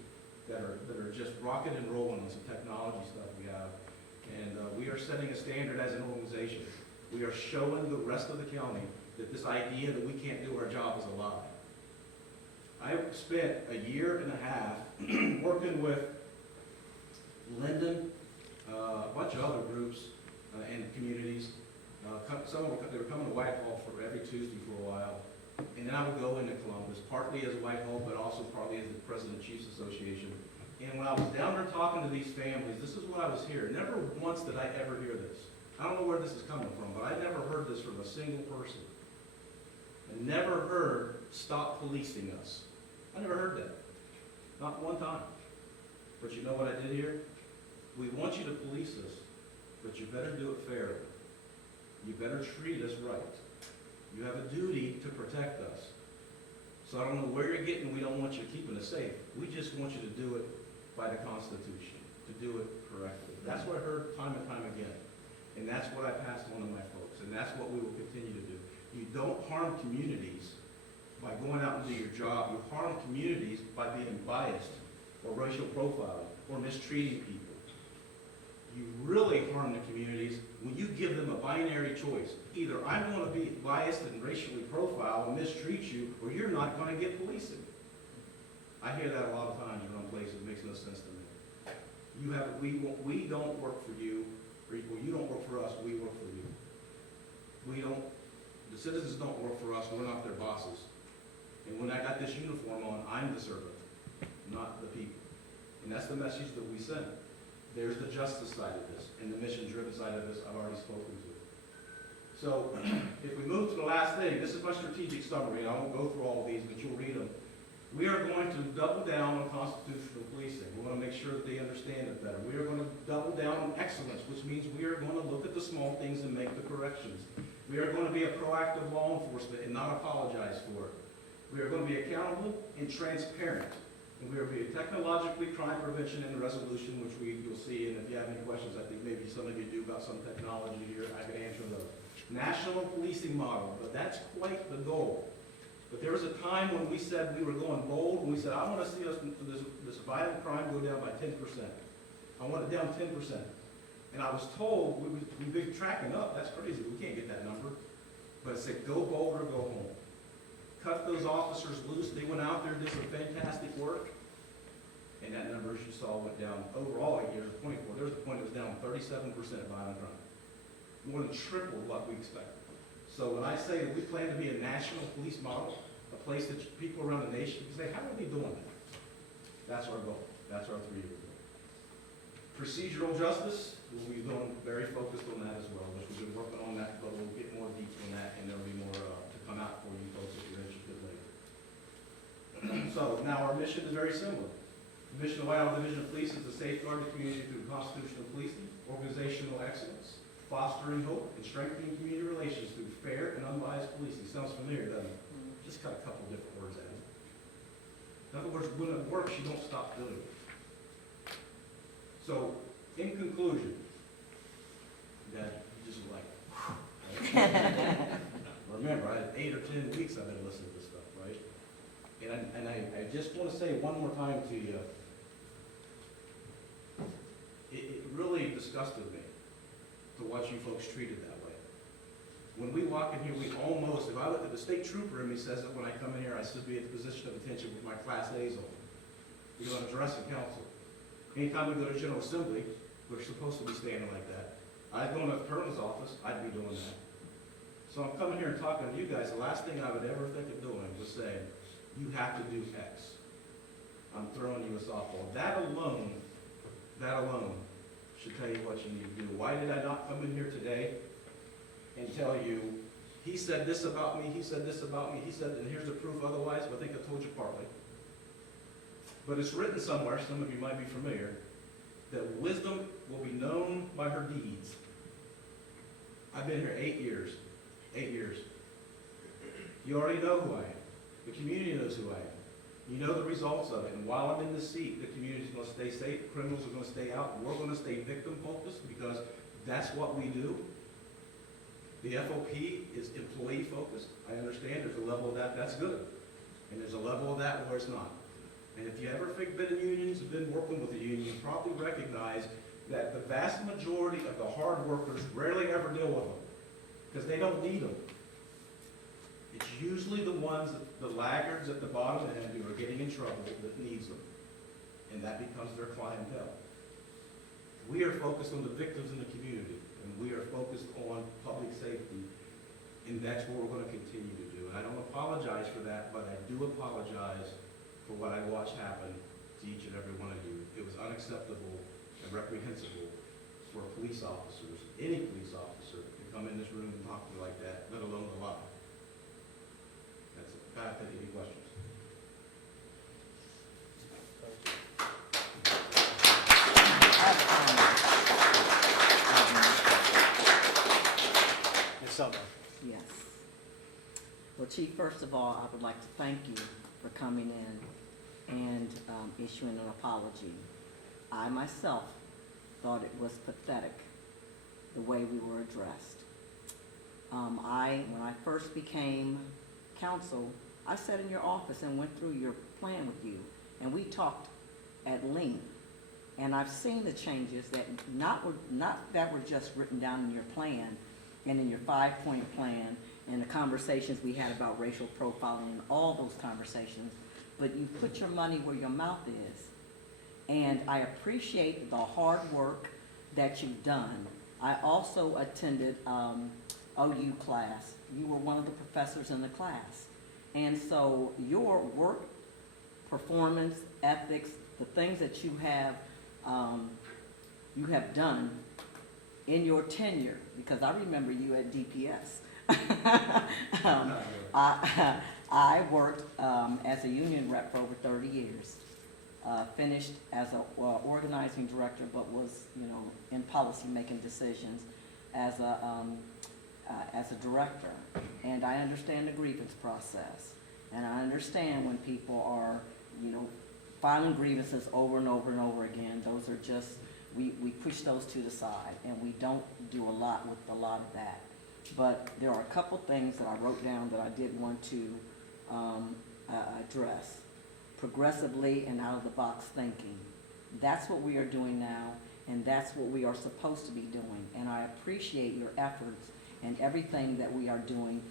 that are just rocking and rolling on some technology stuff we have. And we are setting a standard as an organization. We are showing the rest of the county that this idea that we can't do our job is a lie. I spent a year and a half working with Linden, a bunch of other groups and communities. They were coming to Whitehall for every Tuesday for a while. And then I would go into Columbus, partly as Whitehall, but also partly as the President Chiefs Association. And when I was down there talking to these families, this is what I was hearing. Never once did I ever hear this. I don't know where this is coming from, but I never heard this from a single person. I never heard, stop policing us. I never heard that. Not one time. But you know what I did hear? We want you to police us, but you better do it fairly. You better treat us right. You have a duty to protect us. So I don't know where you're getting, we don't want you keeping us safe. We just want you to do it by the Constitution, to do it correctly. That's what I heard time and time again. And that's what I passed on to my folks, and that's what we will continue to do. You don't harm communities by going out and do your job. You harm communities by being biased or racial profiling or mistreating people. You really harm the communities when you give them a binary choice. Either I'm going to be biased and racially profile and mistreat you, or you're not going to get policing. I hear that a lot of times around places. It makes no sense to me. We don't work for you, or you don't work for us, we work for you. The citizens don't work for us, we're not their bosses. And when I got this uniform on, I'm the servant, not the people. And that's the message that we send. There's the justice side of this, and the mission-driven side of this I've already spoken to. So, if we move to the last thing, this is my strategic summary. I won't go through all of these, but you'll read them. We are going to double down on constitutional policing. We want to make sure that they understand it better. We are going to double down on excellence, which means we are going to look at the small things and make the corrections. We are going to be a proactive law enforcement and not apologize for it. We are going to be accountable and transparent. And we are going to be technologically crime prevention and resolution, which you'll see. And if you have any questions, I think maybe some of you do about some technology here, I can answer those. National policing model, but that's quite the goal. But there was a time when we said we were going bold, and we said, I want to see us, this violent crime go down by 10%. I want it down 10%. And I was told, we've been tracking up, that's crazy, we can't get that number. But it said, go bold or go home. Cut those officers loose, they went out there and did some fantastic work. And that number, as you saw, went down overall 8 years, 24. There was a point it was down 37% violent crime. More than triple what we expected. So when I say that we plan to be a national police model, a place that people around the nation can say, how are we doing that? That's our goal. That's our 3-year goal. Procedural justice, we'll be going very focused on that as well, which we've been working on that, but we'll get more deep on that, and there'll be more to come out for you folks if you're interested later. So now our mission is very similar. The mission of the Whitehall Division of Police is to safeguard the community through constitutional policing, organizational excellence, fostering hope, and strengthening community relations through fair and unbiased policing. Sounds familiar, doesn't it? Just cut a couple different words out of it. In other words, when it works, you don't stop doing it. So, in conclusion, Dad, you just like, right? Remember, I had 8 or 10 weeks I've been listening to this stuff, right? And I just want to say one more time to you, it really disgusted me to watch want you folks treated that way. When we walk in here, we almost, if I look at the state trooper in me says that when I come in here, I should be at the position of attention with my Class A's on. Because I'm addressing council. Anytime we go to General Assembly, we're supposed to be standing like that. I'd go in the colonel's office, I'd be doing that. So I'm coming here and talking to you guys, the last thing I would ever think of doing was saying, you have to do X. I'm throwing you a softball. That alone should tell you what you need to do. Why did I not come in here today and tell you, he said this about me, he said this about me, he said, and here's the proof otherwise, but I think I told you partly. But it's written somewhere, some of you might be familiar, that wisdom will be known by her deeds. I've been here 8 years. 8 years. You already know who I am. The community knows who I am. You know the results of it. And while I'm in this seat, the community's going to stay safe, criminals are going to stay out, we're going to stay victim focused because that's what we do. The FOP is employee focused. I understand there's a level of that, that's good. And there's a level of that where it's not. And if you ever been in unions, have been working with a union, you probably recognize that the vast majority of the hard workers rarely ever deal with them because they don't need them. It's usually the ones, the laggards at the bottom end who are getting in trouble that needs them. And that becomes their clientele. We are focused on the victims in the community, and we are focused on public safety, and that's what we're going to continue to do. And I don't apologize for that, but I do apologize for what I watched happen to each and every one of you. It was unacceptable and reprehensible for police officers, any police officer, to come in this room and talk to me like that, let alone a lie. That's it. God, take any questions. Ms. Summer. Yes. Well, Chief, first of all, I would like to thank you for coming in and issuing an apology. I myself thought it was pathetic, the way we were addressed. When I first became counsel, I sat in your office and went through your plan with you, and we talked at length. And I've seen the changes that not that were just written down in your plan and in your 5-point plan and the conversations we had about racial profiling and all those conversations, but you put your money where your mouth is. And I appreciate the hard work that you've done. I also attended OU class. You were one of the professors in the class. And so your work, performance, ethics, the things that you have done in your tenure, because I remember you at DPS. I worked as a union rep for over 30 years. Finished as a organizing director, but was, in policy making decisions as a director. And I understand the grievance process, and I understand when people are, filing grievances over and over and over again. Those are just, we push those to the side, and we don't do a lot with a lot of that. But there are a couple things that I wrote down that I did want to address. Progressively and out of the box thinking. That's what we are doing now, and that's what we are supposed to be doing. And I appreciate your efforts and everything that we are doing.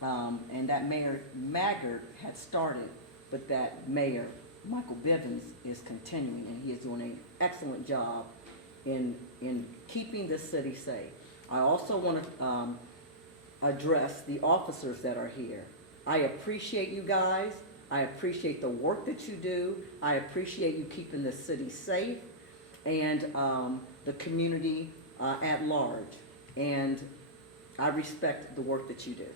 And that Mayor Maggard had started, but that Mayor Michael Bivens is continuing, and he is doing an excellent job in keeping this city safe. I also want to address the officers that are here. I appreciate you guys. I appreciate the work that you do. I appreciate you keeping the city safe and the community at large. And I respect the work that you do.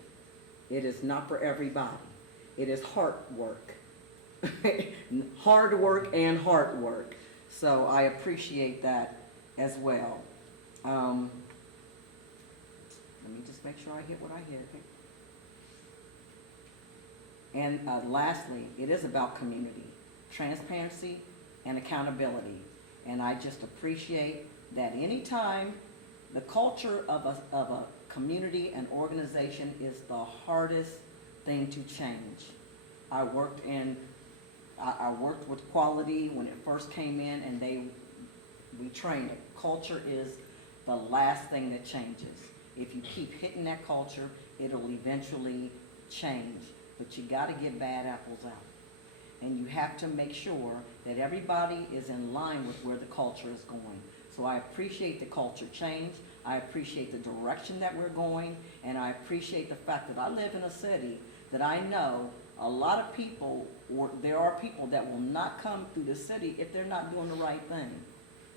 It is not for everybody. It is hard work. Hard work and heart work. So I appreciate that as well. Let me just make sure I hit what I hit. And lastly, it is about community, transparency, and accountability. And I just appreciate that anytime the culture of a community and organization is the hardest thing to change. I worked with Quality when it first came in, and we trained it. Culture is the last thing that changes. If you keep hitting that culture, it'll eventually change. But you gotta get bad apples out. And you have to make sure that everybody is in line with where the culture is going. So I appreciate the culture change, I appreciate the direction that we're going, and I appreciate the fact that I live in a city that I know a lot of people, or there are people that will not come through the city if they're not doing the right thing.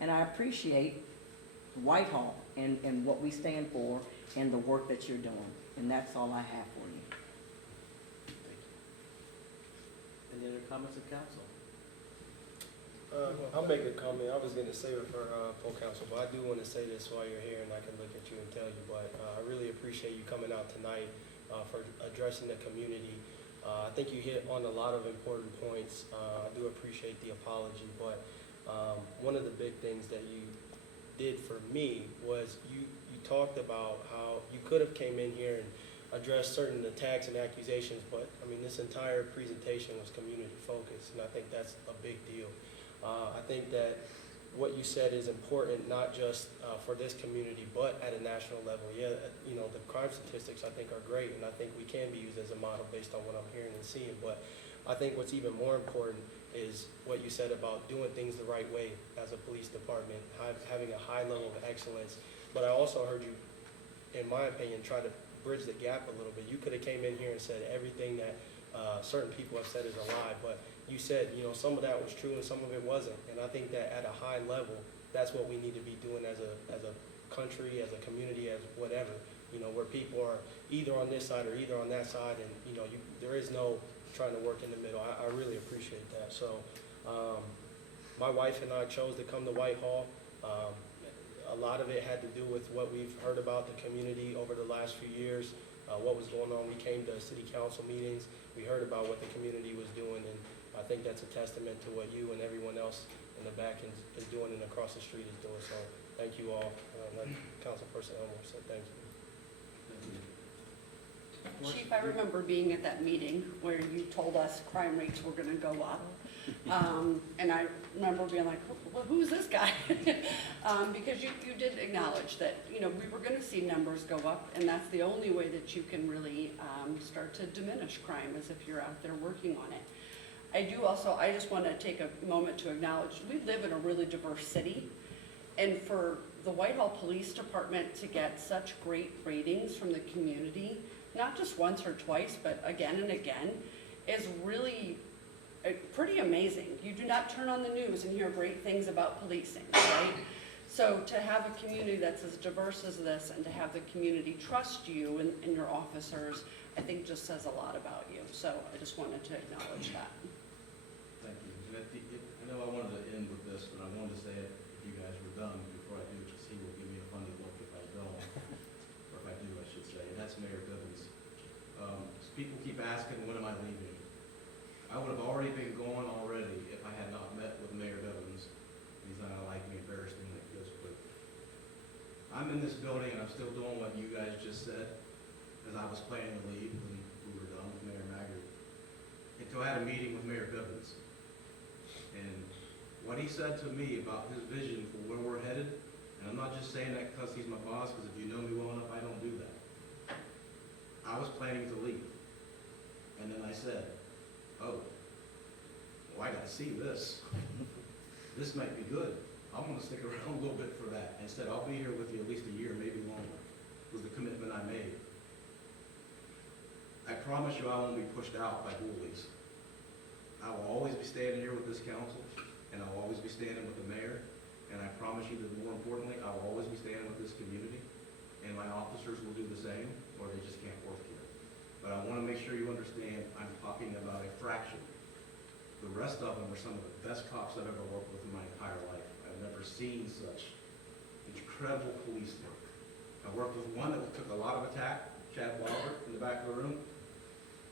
And I appreciate Whitehall and what we stand for and the work that you're doing. And that's all I have for you. Any other comments of council? I'll make a comment. I was gonna save it for, full council, but I do wanna say this while you're here and I can look at you and tell you, but, I really appreciate you coming out tonight, for addressing the community. I think you hit on a lot of important points. I do appreciate the apology, but, one of the big things that you did for me was you talked about how you could have came in here and addressed certain attacks and accusations, but, I mean, this entire presentation was community focused, and I think that's a big deal. I think that what you said is important, not just for this community, but at a national level. Yeah, you know, the crime statistics I think are great, and I think we can be used as a model based on what I'm hearing and seeing. But I think what's even more important is what you said about doing things the right way as a police department, having a high level of excellence. But I also heard you, in my opinion, try to bridge the gap a little bit. You could have came in here and said everything that certain people have said is a lie, but you said, you know, some of that was true and some of it wasn't. And I think that at a high level, that's what we need to be doing as a country, as a community, as whatever, you know, where people are either on this side or either on that side, and, you know, there is no trying to work in the middle. I really appreciate that. So, my wife and I chose to come to Whitehall. A lot of it had to do with what we've heard about the community over the last few years, what was going on. We came to city council meetings. We heard about what the community was doing, and I think that's a testament to what you and everyone else in the back is doing and across the street is doing. So thank you all. Like Councilperson Elmore said, thank you. Chief, I remember being at that meeting where you told us crime rates were gonna go up. And I remember being like, well, who's this guy? Because you did acknowledge that, you know, we were gonna see numbers go up, and that's the only way that you can really start to diminish crime, is if you're out there working on it. I just want to take a moment to acknowledge, we live in a really diverse city, and for the Whitehall Police Department to get such great ratings from the community, not just once or twice, but again and again, is really pretty amazing. You do not turn on the news and hear great things about policing, right? So to have a community that's as diverse as this, and to have the community trust you and your officers, I think just says a lot about you. So I just wanted to acknowledge that. Thank you. And I know I wanted to end with this, but I wanted to say it if you guys were done before I do, because he will give me a funny look if I don't, or if I do, I should say, and that's Mayor Bivens. People keep asking, when am I leaving? I would have already been gone already if I had not met with Mayor Bivens. He's not gonna like me embarrassing like this, but I'm in this building and I'm still doing what you guys just said, as I was planning to leave when we were done with Mayor Maggard, until I had a meeting with Mayor Bivens. And what he said to me about his vision for where we're headed, and I'm not just saying that because he's my boss, because if you know me well enough, I don't do that. I was planning to leave. And then I said, oh, well, I gotta see this. This might be good. I'm gonna stick around a little bit for that. Instead, I'll be here with you at least a year, maybe longer, was the commitment I made. I promise you I won't be pushed out by bullies. I will always be standing here with this council, and I'll always be standing with the mayor, and I promise you that more importantly, I will always be standing with this community, and my officers will do the same, or they just can't work here. But I want to make sure you understand I'm talking about a fraction. The rest of them are some of the best cops I've ever worked with in my entire life. I've never seen such incredible police work. I worked with one that took a lot of attack, Chad Walbert, in the back of the room.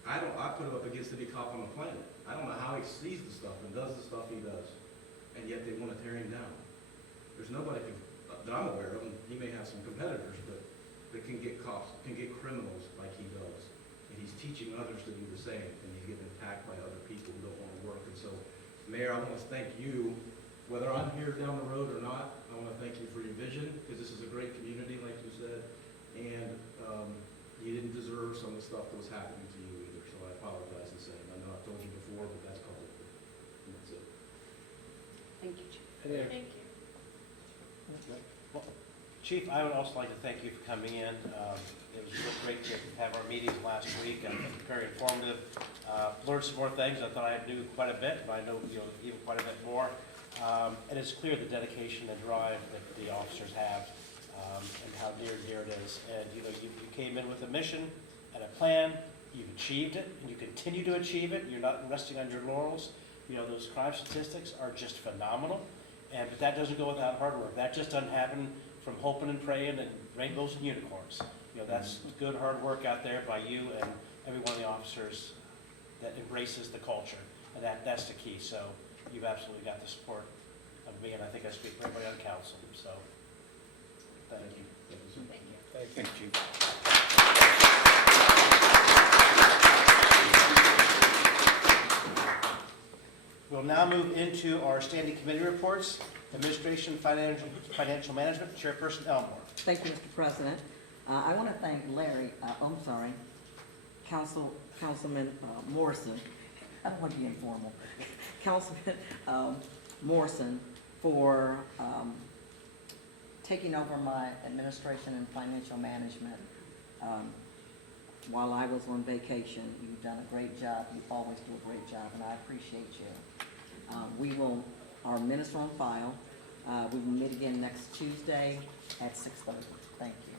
I put him up against any cop on the planet. I don't know how he sees the stuff and does the stuff he does, and yet they want to tear him down. There's nobody that I'm aware of, and he may have some competitors, but that can get cops, can get criminals like he does. And he's teaching others to do the same, and he's getting attacked by other people who don't want to work. And so, Mayor, I want to thank you, whether I'm here down the road or not. I want to thank you for your vision, because this is a great deserve some of the stuff that was happening to you either, so I apologize the same. I know I've told you before, but that's publicly. And that's it. Thank you, Chief. Thank you. Well, Chief, I would also like to thank you for coming in. It was really great to have our meetings last week. I think very informative. Learned some more things. I thought I knew quite a bit, but I know even quite a bit more. And it's clear the dedication and drive that the officers have, and how near and dear it is. And you came in with a mission and a plan. You've achieved it, and you continue to achieve it. You're not resting on your laurels. Those crime statistics are just phenomenal. But that doesn't go without hard work. That just doesn't happen from hoping and praying and rainbows and unicorns. That's good hard work out there by you and every one of the officers that embraces the culture. And that's the key. So you've absolutely got the support of me, and I think I speak for everybody on council. So thank you. Thank you, sir. Thank you. Thank you. Thank you. We'll now move into our standing committee reports. Administration, Financial Management, Chairperson Elmore. Thank you, Mr. President. I want to thank Councilman Morrison. I don't want to be informal. Councilman Morrison for taking over my administration and financial management while I was on vacation. You've done a great job. You always do a great job, and I appreciate you. Our minutes are on file. We will meet again next Tuesday at 6:30. Thank you.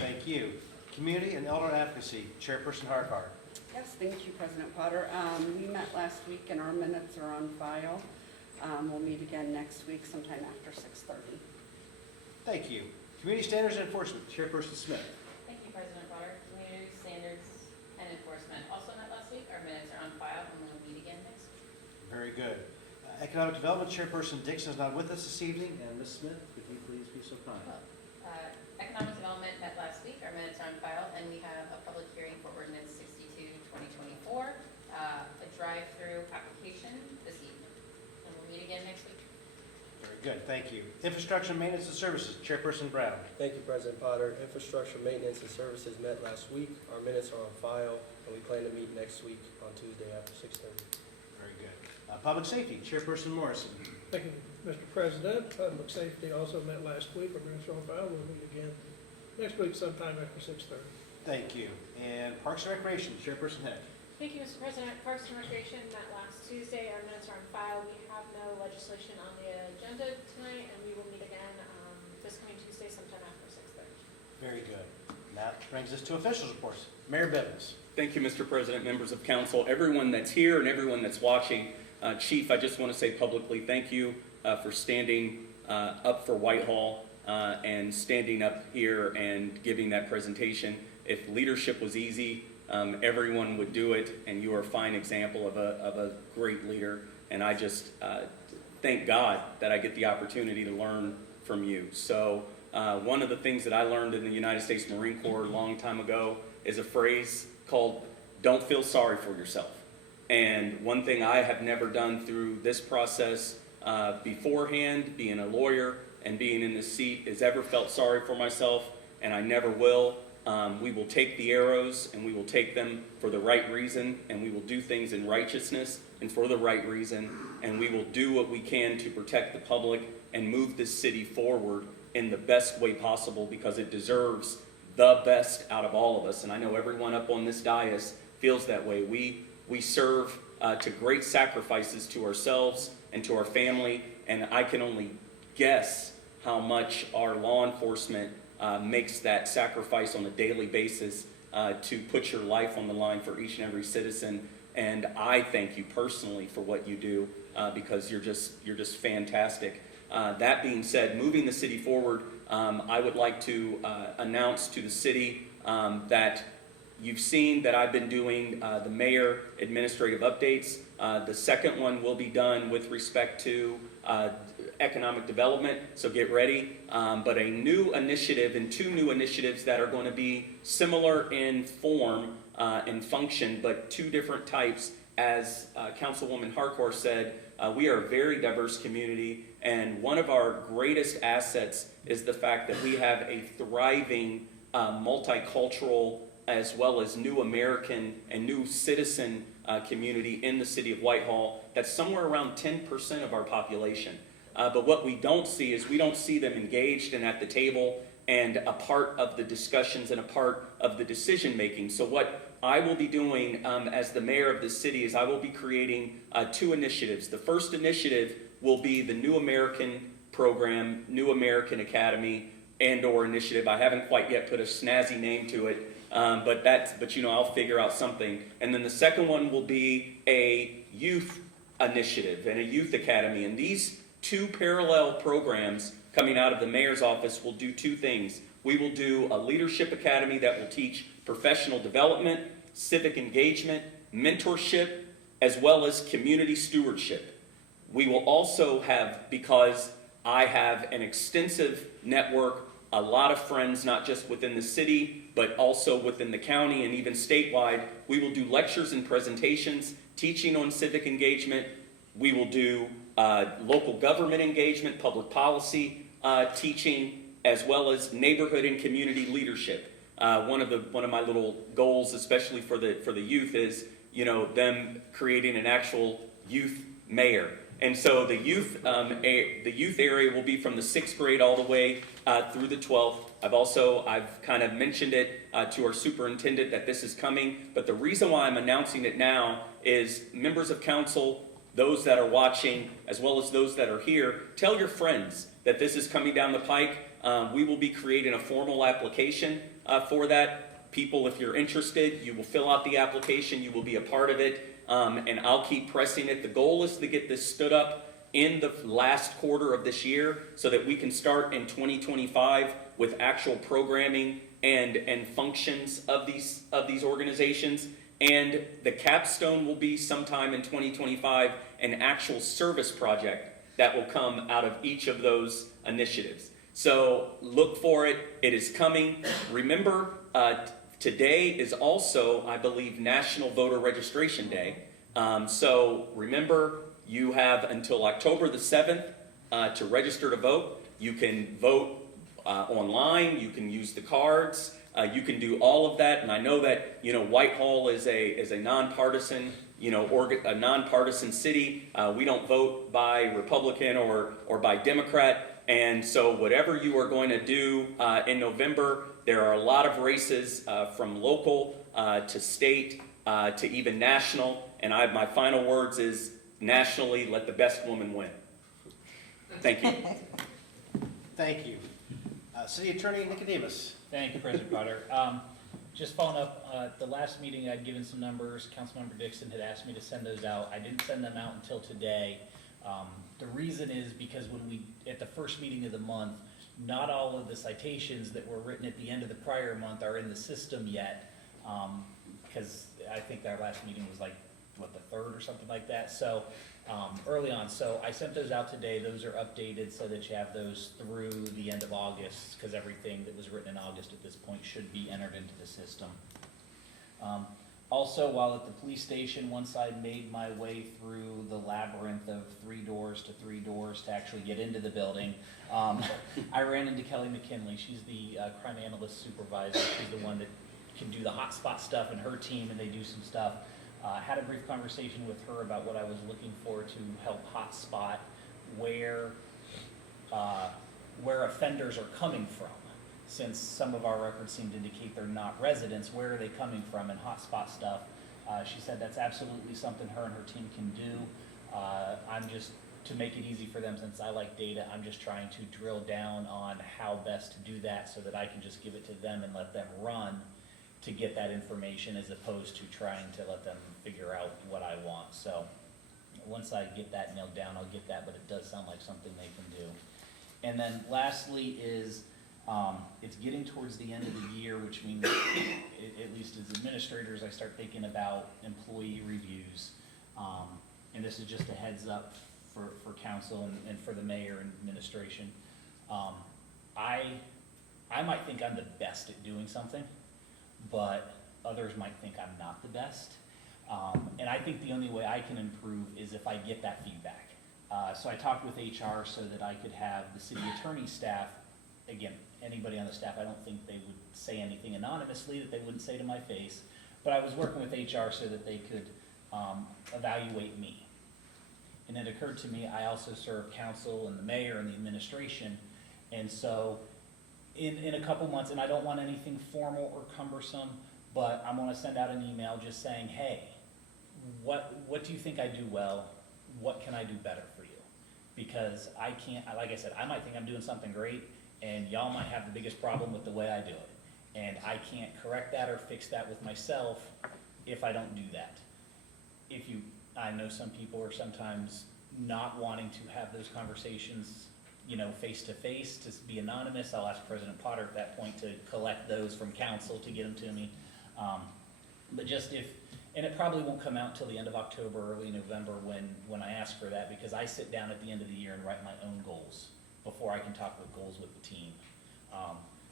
Thank you. Community and Elder Advocacy, Chairperson Harkar. Yes, thank you, President Potter. We met last week and our minutes are on file. We'll meet again next week sometime after 6:30. Thank you. Community Standards and Enforcement, Chairperson Smith. Thank you, President Potter. Community Standards and Enforcement also met last week. Our minutes are on file and we'll meet again next week. Very good. Economic Development, Chairperson Dixon is not with us this evening, and Ms. Smith, could you please be so kind? Economic Development met last week. Our minutes are on file, and we have a public hearing for Ordinance 62, 2024, a drive-through application this evening. And we'll meet again next week. Very good, thank you. Infrastructure, Maintenance, and Services, Chairperson Brown. Thank you, President Potter. Infrastructure, Maintenance, and Services met last week. Our minutes are on file, and we plan to meet next week on Tuesday after 6:30. Very good. Public Safety, Chairperson Morrison. Thank you, Mr. President. Public Safety also met last week. Our minutes are on file. We'll meet again next week sometime after 6:30. Thank you. And Parks and Recreation, Chairperson Heck. Thank you, Mr. President. Parks and Recreation met last Tuesday. Our minutes are on file. We have no legislation on the agenda tonight, and we will meet again this coming Tuesday sometime after 6:30. Very good. And that brings us to officials reports. Mayor Bivens. Thank you, Mr. President, members of council, everyone that's here and everyone that's watching. Chief, I just want to say publicly thank you for standing up for Whitehall and standing up here and giving that presentation. If leadership was easy, everyone would do it, and you are a fine example of a great leader. And I just thank God that I get the opportunity to learn from you. So one of the things that I learned in the United States Marine Corps a long time ago is a phrase called, "Don't feel sorry for yourself." And one thing I have never done through this process beforehand, being a lawyer and being in this seat, is ever felt sorry for myself, and I never will. We will take the arrows, and we will take them for the right reason, and we will do things in righteousness and for the right reason, and we will do what we can to protect the public and move this city forward in the best way possible, because it deserves the best out of all of us. And I know everyone up on this dais feels that way. We serve to great sacrifices to ourselves and to our family, and I can only guess how much our law enforcement makes that sacrifice on a daily basis to put your life on the line for each and every citizen. And I thank you personally for what you do because you're just fantastic. That being said, moving the city forward, I would like to announce to the city that you've seen that I've been doing the mayor administrative updates. The second one will be done with respect to economic development, so get ready. But a new initiative and two new initiatives that are going to be similar in form and function, but two different types. As Councilwoman Harcourt said, we are a very diverse community, and one of our greatest assets is the fact that we have a thriving multicultural as well as New American and New Citizen community in the city of Whitehall. That's somewhere around 10% of our population. But what we don't see is we don't see them engaged and at the table and a part of the discussions and a part of the decision making. So what I will be doing as the mayor of this city is I will be creating 2 initiatives. The first initiative will be the New American program, New American Academy, and/or initiative. I haven't quite yet put a snazzy name to it, but you know, I'll figure out something. And then the second one will be a youth initiative and a youth academy. And these 2 parallel programs coming out of the mayor's office will do 2 things. We will do a leadership academy that will teach professional development, civic engagement, mentorship, as well as community stewardship. We will also have, because I have an extensive network, a lot of friends, not just within the city, but also within the county and even statewide, we will do lectures and presentations, teaching on civic engagement. We will do local government engagement, public policy teaching, as well as neighborhood and community leadership. One of my little goals, especially for the youth, is, you know, them creating an actual youth mayor. And so the youth area will be from the 6th grade all the way through the 12th. I've kind of mentioned it to our superintendent that this is coming, but the reason why I'm announcing it now is members of council, those that are watching, as well as those that are here, tell your friends that this is coming down the pike. We will be creating a formal application for that. People, if you're interested, you will fill out the application, you will be a part of it. And I'll keep pressing it. The goal is to get this stood up in the last quarter of this year so that we can start in 2025 with actual programming and functions of these organizations. And the capstone will be sometime in 2025, an actual service project that will come out of each of those initiatives. So look for it. It is coming. Remember, today is also, I believe, National Voter Registration Day. So remember, you have until October the 7th to register to vote. You can vote online. You can use the cards. You can do all of that. And I know that, you know, Whitehall is a nonpartisan, a nonpartisan city. We don't vote by Republican or by Democrat. And so whatever you are going to do in November, there are a lot of races from local to state to even national. And my final words is, nationally, let the best woman win. Thank you. Thank you. City Attorney Nicodemus. Thank you, President Potter. Just following up, the last meeting I'd given some numbers. Councilmember Dixon had asked me to send those out. I didn't send them out until today. The reason is because at the first meeting of the month, not all of the citations that were written at the end of the prior month are in the system yet, because I think our last meeting was like, the 3rd or something like that, so early on. So I sent those out today. Those are updated so that you have those through the end of August, because everything that was written in August at this point should be entered into the system. Also, while at the police station, once I made my way through the labyrinth of 3 doors to 3 doors to actually get into the building, I ran into Kelly McKinley. She's the crime analyst supervisor. She's the one that can do the hotspot stuff, and her team, and they do some stuff. Had a brief conversation with her about what I was looking for to help hotspot where offenders are coming from. Since some of our records seem to indicate they're not residents, where are they coming from, and hotspot stuff. She said that's absolutely something her and her team can do. I'm just, to make it easy for them, since I like data, I'm just trying to drill down on how best to do that so that I can just give it to them and let them run to get that information, as opposed to trying to let them figure out what I want. So once I get that nailed down, I'll get that, but it does sound like something they can do. And then lastly is, it's getting towards the end of the year, which means, at least as administrators, I start thinking about employee reviews. And this is just a heads up for council and for the mayor and administration. I might think I'm the best at doing something, but others might think I'm not the best. And I think the only way I can improve is if I get that feedback. So I talked with HR so that I could have the city attorney staff again, anybody on the staff, I don't think they would say anything anonymously that they wouldn't say to my face. But I was working with HR so that they could evaluate me. And it occurred to me, I also serve council and the mayor and the administration. And so in a couple months, and I don't want anything formal or cumbersome, but I'm gonna send out an email just saying, hey, what do you think I do well? What can I do better for you? Because I can't, like I said, I might think I'm doing something great, and y'all might have the biggest problem with the way I do it. And I can't correct that or fix that with myself if I don't do that. I know some people are sometimes not wanting to have those conversations, face to face, to be anonymous. I'll ask President Potter at that point to collect those from council to get them to me. But just and it probably won't come out till the end of October, early November when I ask for that, because I sit down at the end of the year and write my own goals before I can talk with goals with the team.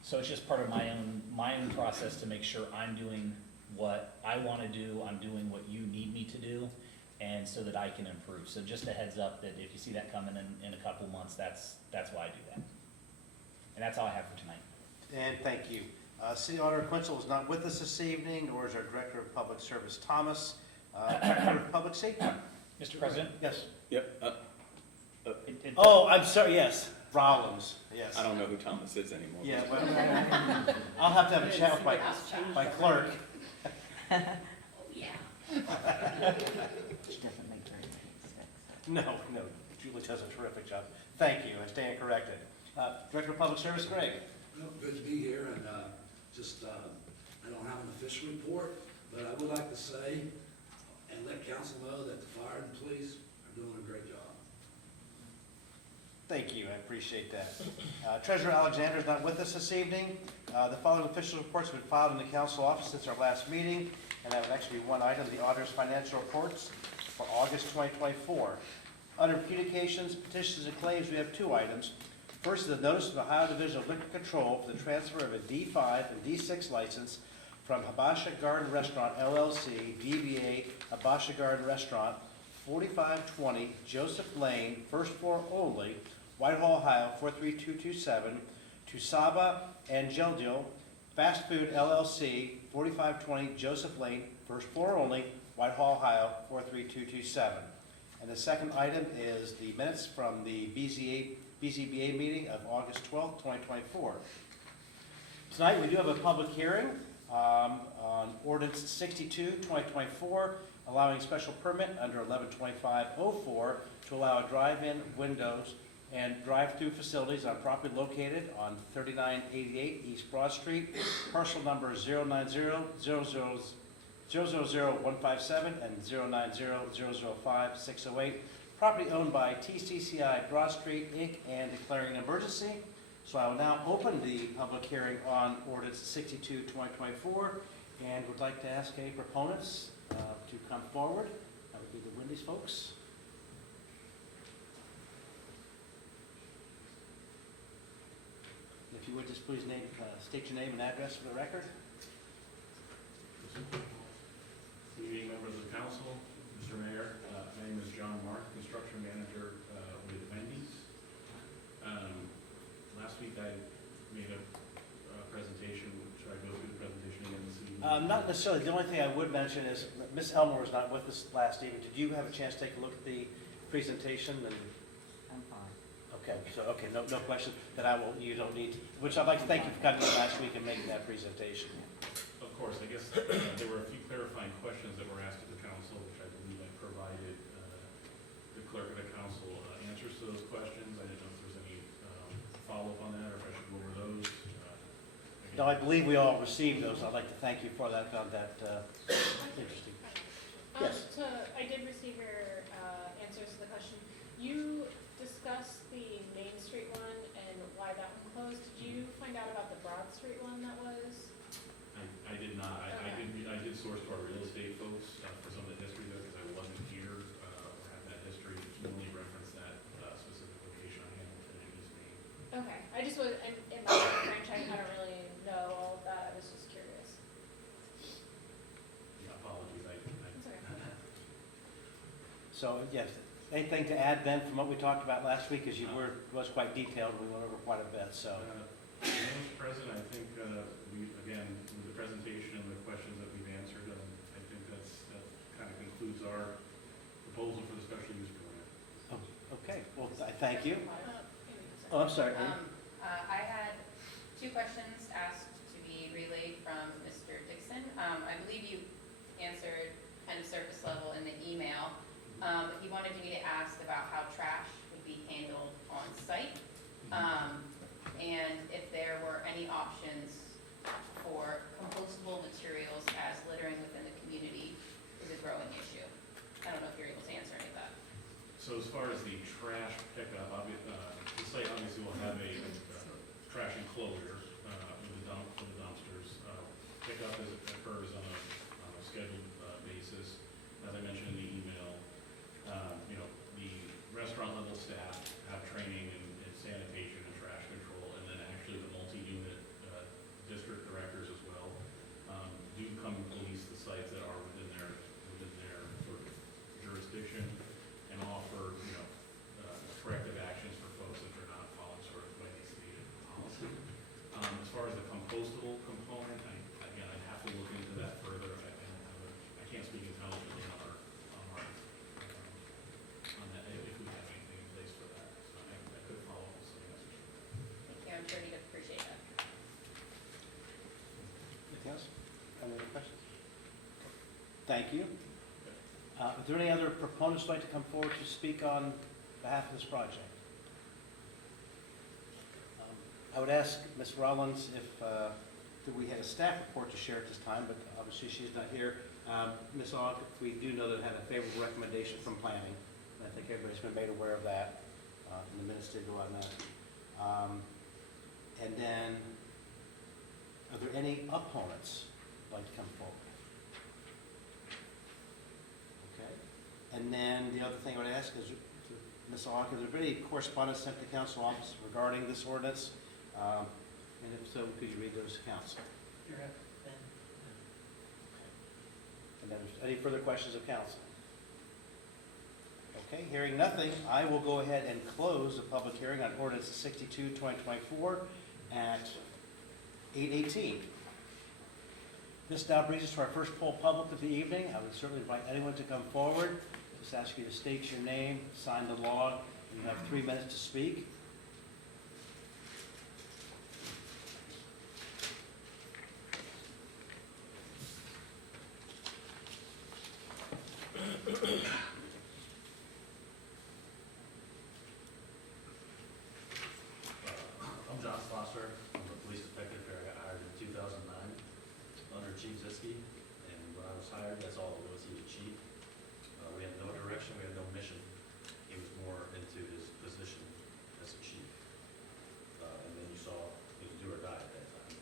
So it's just part of my own process to make sure I'm doing what I want to do, I'm doing what you need me to do, and so that I can improve. So just a heads up that if you see that coming in a couple months, that's why I do that. And that's all I have for tonight. And thank you. City Auditor Quinzel is not with us this evening, nor is our Director of Public Service, Thomas. Director of Public Safety. Mr. President? Yes. Yep, Oh, I'm sorry, yes, Rollins, yes. I don't know who Thomas is anymore. Yeah, well, I'll have to have a chat with my clerk. Yeah. She doesn't make very many mistakes. No, Julie does a terrific job. Thank you, I stand corrected. Director of Public Service, Greg. Well, good to be here, and I don't have an official report, but I would like to say and let council know that the fire and police are doing a great job. Thank you, I appreciate that. Treasurer Alexander is not with us this evening. The following official reports have been filed in the council office since our last meeting, and that would actually be one item, the auditor's financial reports for August 2024. Under communications, petitions, and claims, we have two items. First is the notice of the Ohio Division of Liquor Control for the transfer of a D5 and D6 license from Habasha Garden Restaurant LLC, DBA Habasha Garden Restaurant, 4520 Joseph Lane, first floor only, Whitehall, Ohio, 43227, to Saba Angeldio Fast Food LLC, 4520 Joseph Lane, first floor only, Whitehall, Ohio, 43227. And the second item is the minutes from the BZBA meeting of August 12th, 2024. Tonight, we do have a public hearing on ordinance 62, 2024, allowing special permit under 112504 to allow drive-in windows and drive-through facilities on property located on 3988 East Broad Street, parcel number 090000157 and 090005608, property owned by TCCI Broad Street, Inc., and declaring an emergency. So I will now open the public hearing on ordinance 62, 2024, and would like to ask any proponents to come forward. That would be the Wendy's folks. If you would just please state your name and address for the record. Good evening, members of the council, Mr. Mayor. My name is John Mark, construction manager with Wendy's. Last week I made a presentation. Should I go through the presentation again this evening? Not necessarily. The only thing I would mention is Ms. Elmore was not with us last evening. Did you have a chance to take a look at the presentation? I'm fine. Okay, so, no question that you don't need, which I'd like to thank you for coming in last week and making that presentation. Of course, I guess there were a few clarifying questions that were asked of the council, which I believe I provided the clerk of the council answers to those questions. I didn't know if there was any follow-up on that, or if I should go over those. No, I believe we all received those. I'd like to thank you for that. Found that interesting. Yes. So I did receive your answers to the question. You discussed the Main Street one and why that one closed. Did you find out about the Broad Street one that was? I did not. Okay. I did source to our real estate folks for some of the history there, because I wasn't here or had that history. Which only referenced that specific location on Hamilton and East Main. Okay, I just was, in my franchise, I don't really know all of that, I was just curious. Yeah, apologies. It's okay. So, yes, anything to add, Ben, from what we talked about last week, as was quite detailed, we went over quite a bit, so. Mr. President, I think, again, with the presentation and the questions that we've answered, I think that kind of concludes our proposal for the special use permit. Oh, okay, well, I thank you. Amy, Oh, I'm sorry. I had two questions asked to be relayed from Mr. Dixon. I believe you answered kind of surface level in the email. He wanted me to ask about how trash would be handled on site. And if there were any options for compostable materials as littering within the community is a growing issue. I don't know if you're able to answer any of that. So as far as the trash pickup, the site obviously will have a trash enclosure with the dumpsters. Pickup occurs on a scheduled basis. As I mentioned in the email, the restaurant level staff have training in sanitation and trash control, and then actually the multi-unit district directors as well do come and police the sites that are within their sort of jurisdiction and offer, corrective actions for folks if they're not following sort of what needs to be in policy. As far as the compostable component, I'd have to look into that further. I can't speak intelligently on that, if we have anything in place for that. So I could follow up with some answers. Thank you, I'm sure he'd appreciate that. Anything else? Any other questions? Thank you. Is there any other proponents who'd like to come forward to speak on behalf of this project? I would ask Ms. Rollins if we had a staff report to share at this time, but obviously she's not here. Ms. Aug, we do know that had a favorable recommendation from planning. And I think everybody's been made aware of that. And the minutes did go on that. And then, are there any opponents who'd like to come forward? Okay. And then the other thing I would ask is, Ms. Aug, has there been any correspondence sent to council office regarding this ordinance? And if so, could you read those to council? And then, any further questions of council? Okay, hearing nothing, I will go ahead and close the public hearing on ordinance 62, 2024 at 8:18. This now brings us to our first poll public of the evening. I would certainly invite anyone to come forward. Just ask you to state your name, sign the log, and you have 3 minutes to speak. I'm John Slosser. I'm a police detective here. I got hired in 2009 under Chief Ziske. And when I was hired, that's all it was. He was chief. We had no direction. We had no mission. He was more into his position as a chief. And then you saw he was do or die at that time.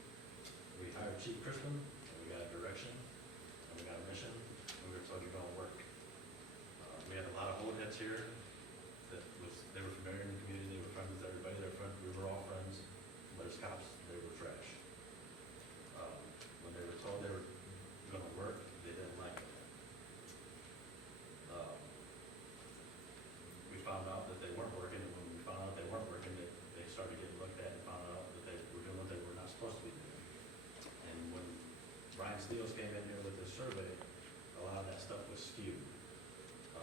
We hired Chief Crispin, and we got a direction, and we got a mission, and we were told you're going to work. We had a lot of old heads here they were familiar in the community. They were friends with everybody. We were all friends. But as cops, they were trash. When they were told they were going to work, they didn't like it. We found out that they weren't working, and when we found out they weren't working, they started getting looked at and found out that they were doing what they were not supposed to be doing. And when Brian Steels came in here with his survey, a lot of that stuff was skewed.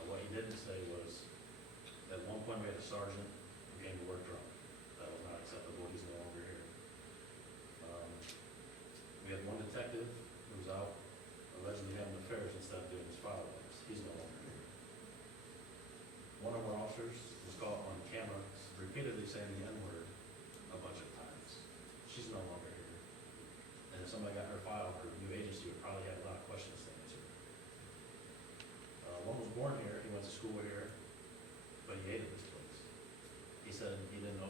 What he didn't say was, at one point we had a sergeant who came to work drunk. That was not acceptable. He's no longer here. We had one detective who was out allegedly having affairs instead of doing his follow-ups. He's no longer here. One of our officers was caught on camera repeatedly saying the N-word a bunch of times. She's no longer here. And if somebody got her file, her new agency would probably have a lot of questions to answer. One was born here. He went to school here. But he hated this place. He said he didn't know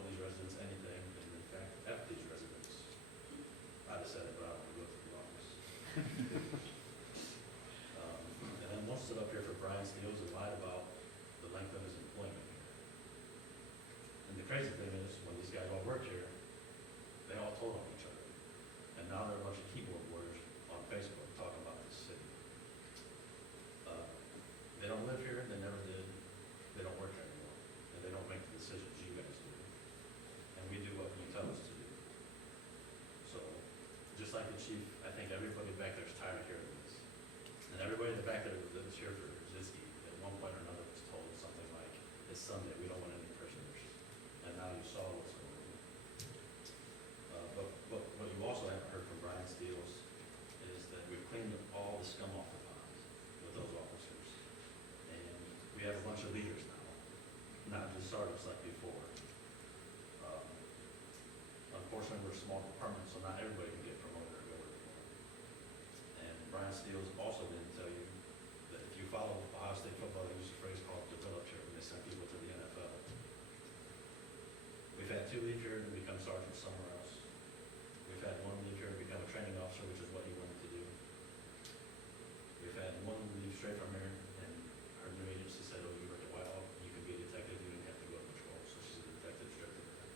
like the chief, I think everybody back there is tired of hearing this. And everybody in the back there that was here for Ziski, at one point or another, was told something like, it's Sunday, we don't want any prisoners. And now you saw what's going on. But what you also haven't heard from Brian Steels is that we've cleaned up all the scum off the pond with those officers. And we have a bunch of leaders now, not just sergeants like before. Unfortunately, we're a small department, so not everybody can get promoted or go anymore. And Brian Steels also didn't tell you that if you follow Ohio State football, they use a phrase called develop here, when they send people to the NFL. We've had 2 leave here and become sergeants somewhere else. We've had 1 leave here and become a training officer, which is what he wanted to do. We've had 1 leave straight from here, and our new agency said, oh, you work at Whitehall, you can be a detective, you don't have to go to patrol, so she's a detective straight from there.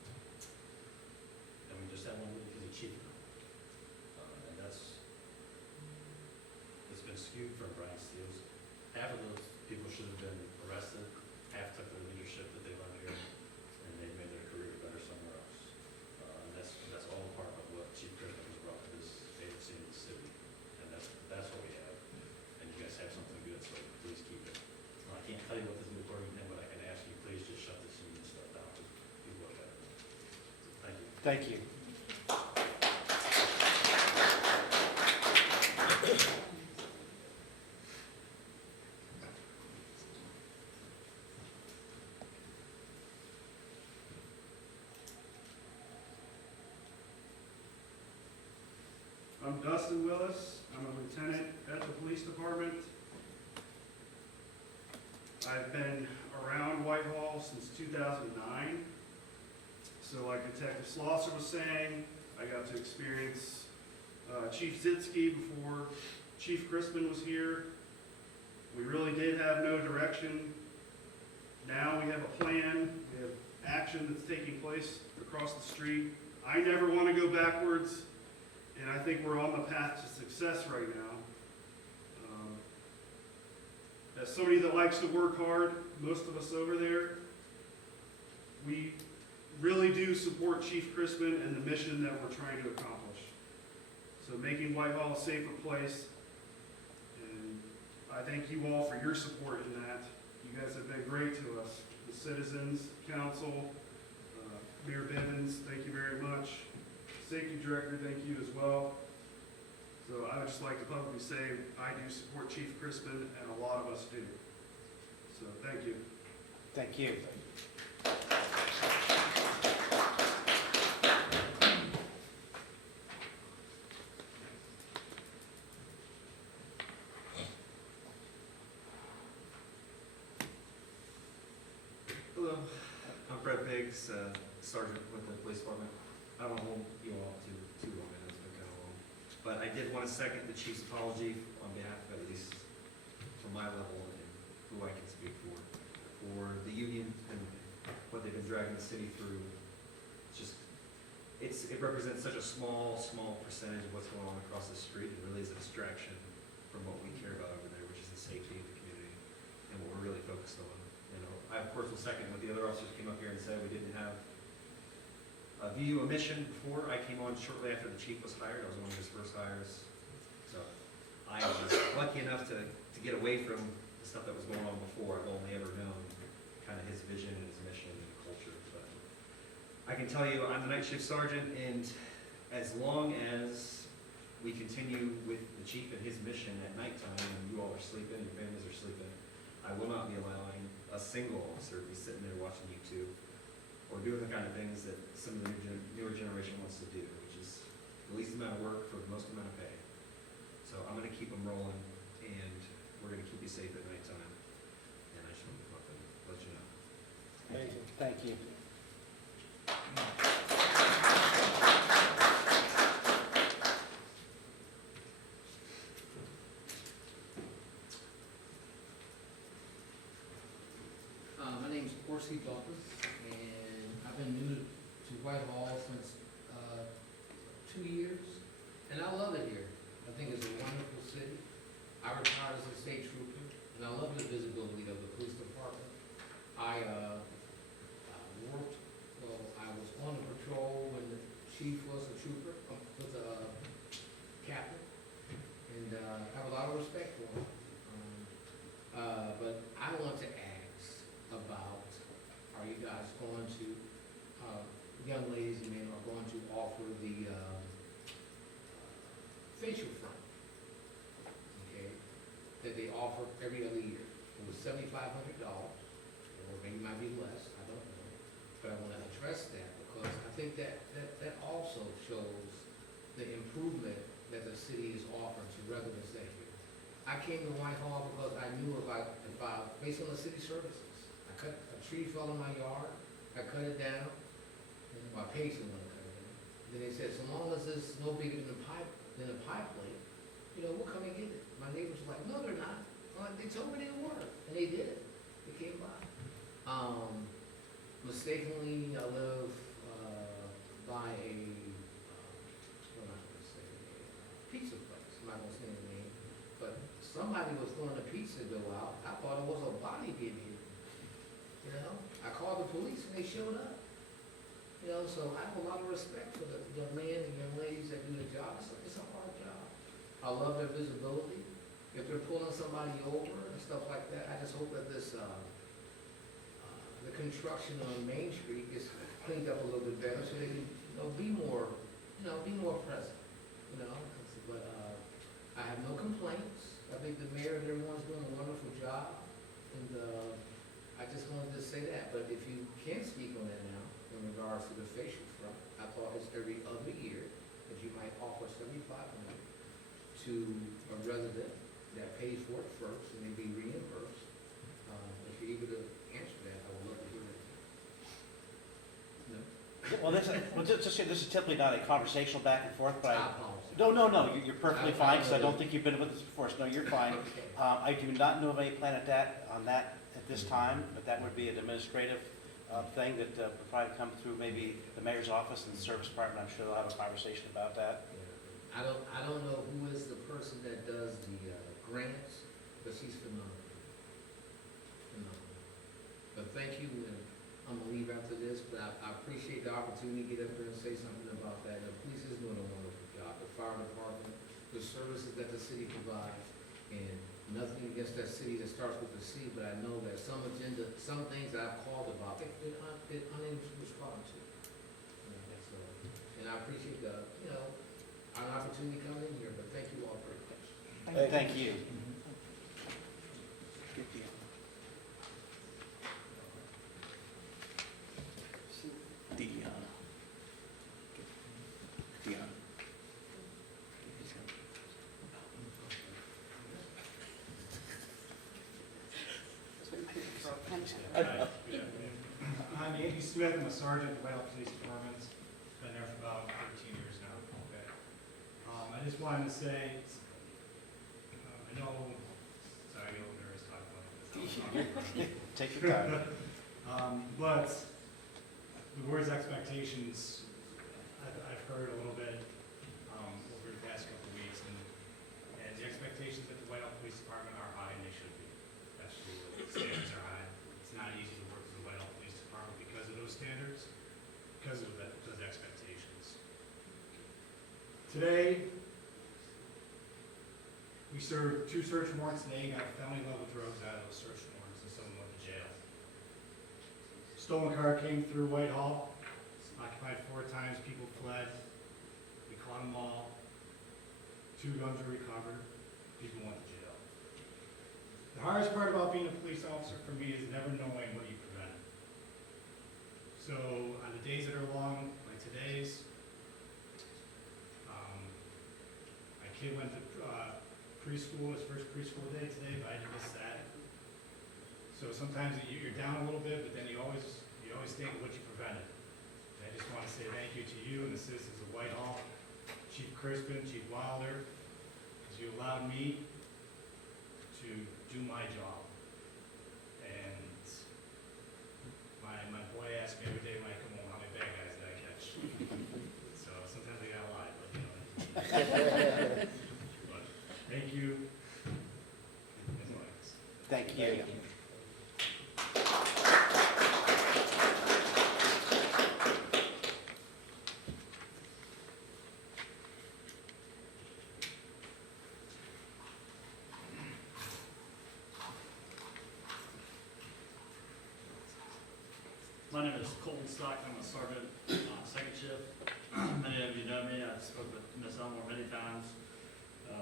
And we just had 1 leave because he's chief now. And it's been skewed from Brian Steels. Half of those people should have been arrested, half took the leadership that they learned here, and they made their career better somewhere else. And that's all part of what Chief Crispin has brought to this agency in the city. And that's what we have. And you guys have something good, so please keep it. I can't tell you what to do according to him, but I can ask you, please just shut this union stuff down, because people are better. Thank you. Thank you. I'm Dustin Willis. I'm a lieutenant at the police department. I've been around Whitehall since 2009. So like Detective Slosser was saying, I got to experience Chief Zitzke before Chief Crispin was here. We really did have no direction. Now we have a plan. We have action that's taking place across the street. I never want to go backwards. And I think we're on the path to success right now. As somebody that likes to work hard, most of us over there, we really do support Chief Crispin and the mission that we're trying to accomplish. So making Whitehall a safer place. And I thank you all for your support in that. You guys have been great to us. The citizens, council, Mayor Bivens, thank you very much. Safety Director, thank you as well. So I would just like to publicly say I do support Chief Crispin, and a lot of us do. So thank you. Thank you. Hello, I'm Brett Biggs, Sergeant with the Police Department. I don't want to hold you all too long, I know it's been kind of long. But I did want to second the chief's apology on behalf of, at least from my level and who I can speak for the union and what they've been dragging the city through. It represents such a small percentage of what's going on across the street. It really is a distraction from what we care about over there, which is the safety of the community and what we're really focused on. You know, I of course will second what the other officers came up here and said. We didn't have a VU mission before. I came on shortly after the chief was hired. I was one of his first hires. So I was lucky enough to get away from the stuff that was going on before. I've only ever known kind of his vision and his mission and culture. But I can tell you I'm the night shift sergeant, and as long as we continue with the chief and his mission at nighttime and you all are sleeping, your families are sleeping, I will not be allowing a single officer to be sitting there watching YouTube or doing the kind of things that some of the newer generation wants to do, which is the least amount of work for the most amount of pay. So I'm going to keep them rolling, and we're going to keep you safe at nighttime. And I just want to come up and let you know. Thank you. Thank you. My name's Horsey Bumpus, and I've been new to Whitehall since 2 years, and I love it here. I think it's a wonderful city. I retired as a state trooper, and I love the visibility of the police department. I was on the patrol when the chief was a trooper, with respect for them. But I want to ask about, are you guys going to, young ladies and men are going to offer the facial front, okay, that they offer every other year? It was $7,500, or maybe it might be less, I don't know. But I want to address that because I think that also shows the improvement that the city is offering to residents that here. I came to Whitehall because I knew about, based on the city services. I cut, a tree fell in my yard, I cut it down, and my patient went to cut it down. Then they said, so long as it's no bigger than a pipe plate, you know, we'll come and get it. My neighbors were like, no, they're not. They told me they were, and they did it. They came by. Mistakenly, I live by a, what am I gonna say, a pizza place. I'm not gonna say the name, but somebody was throwing a pizza dough out. I thought it was a body being hit. You know, I called the police and they showed up. You know, so I have a lot of respect for the young men and young ladies that do the job. It's a hard job. I love their visibility. If they're pulling somebody over and stuff like that, I just hope that this, the construction on Main Street is cleaned up a little bit better so they can, be more present, But, I have no complaints. I think the mayor and everyone's doing a wonderful job. And, I just wanted to say that. But if you can't speak on that now, in regards to the facial front, I thought it's every other year that you might offer $7,500 to a resident that pays for it first and they be reimbursed. If you're able to answer that, I would love to hear that. No? Well, this is typically not a conversational back and forth, but I apologize. No, you're perfectly I fine, because I don't apologize. think you've been with us before, so no, you're fine. Okay. I do not know of any plan on that at this time, but that would be an administrative thing that would probably come through maybe the mayor's office and the service department. I'm sure they'll have a conversation about that. I don't know who is the person that does the grants, but she's phenomenal. Phenomenal. But thank you, and I'm gonna leave after this, but I appreciate the opportunity to get up there and say something about that. The police is doing a wonderful job, the fire department, the services that the city provides, and nothing against that city that starts with the C, but I know that some things that I've called about, they're unable to respond to. And I appreciate an opportunity coming in here, but thank you all very much. Thank you. Dion. I'm Andy Smith, I'm a sergeant at the Whitehall Police Department, been there for about 13 years now. Okay. I just wanted to say, I know, sorry, I get a little nervous talking about this. Take your time. But the words expectations, I've heard a little bit over the past couple of weeks, and the expectations at the Whitehall Police Department are high, and they should be. Especially the standards are high. It's not easy to work with the Whitehall Police Department because of those standards, because of those expectations. Today, we served 2 search warrants today, got felony level drugs out of those search warrants, and someone went to jail. Stolen car came through Whitehall, occupied 4 times, people fled. We caught them all. 2 guns were recovered, people went to jail. The hardest part about being a police officer for me is never knowing what you prevented. So on the days that are long, like today's, my kid went to preschool, his first preschool day today, but I didn't miss that. So sometimes you're down a little bit, but then you always think of what you prevented. And I just want to say thank you to you and the citizens of Whitehall, Chief Crispin, Chief Wilder, because you allowed me to do my job. And my boy asks me every day when I come home, how many bad guys did I catch? So sometimes I gotta lie, but but thank you. As always. Thank you. My name is Colton Stock. I'm a sergeant, second shift. Many of you know me. I've spoken with Ms. Elmore many times.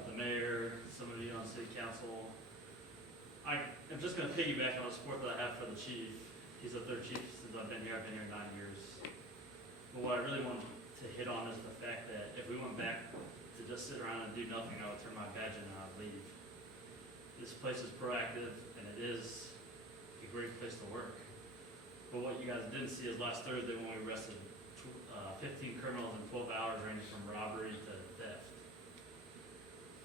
The mayor, some of you on city council. I'm just going to piggyback on the support that I have for the chief. He's the third chief since I've been here. I've been here 9 years. But what I really want to hit on is the fact that if we went back to just sit around and do nothing, I would turn my badge in and I would leave. This place is proactive and it is a great place to work. But what you guys didn't see is last Thursday when we arrested 15 criminals in 12 hours ranging from robbery to theft.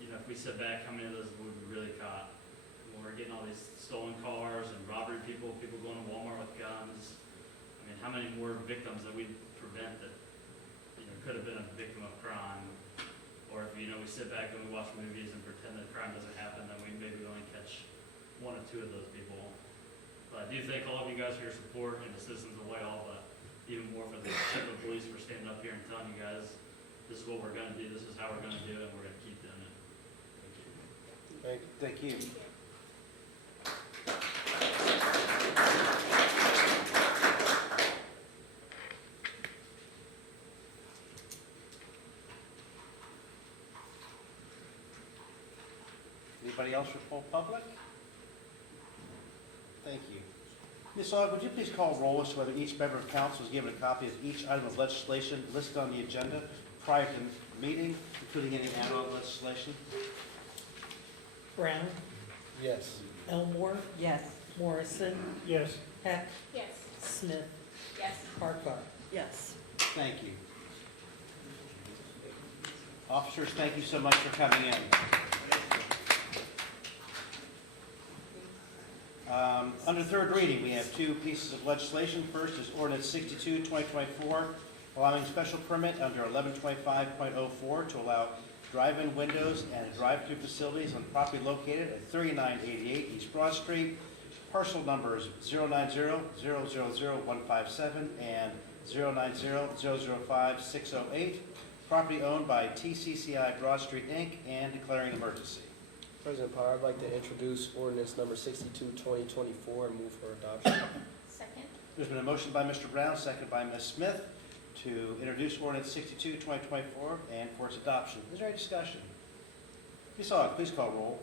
You know, if we sit back, how many of those would we really caught? When we're getting all these stolen cars and robbery people going to Walmart with guns. I mean, how many more victims that we prevent that, you know, could have been a victim of crime? Or if, you know, we sit back and we watch movies and pretend that crime doesn't happen, then we maybe only catch 1 or 2 of those people. But I do thank all of you guys for your support and the citizens of Whitehall, but even more for the chief of police for standing up here and telling you guys, this is what we're gonna do, this is how we're gonna do it, and we're gonna keep doing it. Thank you. Thank you. Anybody else for full public? Thank you. Ms. Aug, would you please call roll as to whether each member of council is given a copy of each item of legislation listed on the agenda prior to the meeting, including any add-on legislation? Brown, Yes. Elmore, Yes. Morrison, yes. Heck, Yes. Smith, Yes. Farquhar. Yes. Thank you. Officers, thank you so much for coming in. Under third reading, we have 2 pieces of legislation. First is ordinance 62, 2024, allowing special permit under 1125.04 to allow drive-in windows and drive-through facilities on property located at 3988 East Broad Street. Parcel numbers 090-000-157 and 090-005-608. Property owned by TCCI Broad Street, Inc., and declaring an emergency. President Power, I'd like to introduce ordinance number 62, 2024, and move for adoption. Second? There's been a motion by Mr. Brown, seconded by Ms. Smith, to introduce ordinance 62, 2024, and for its adoption. Is there any discussion? Ms. Aug, please call roll.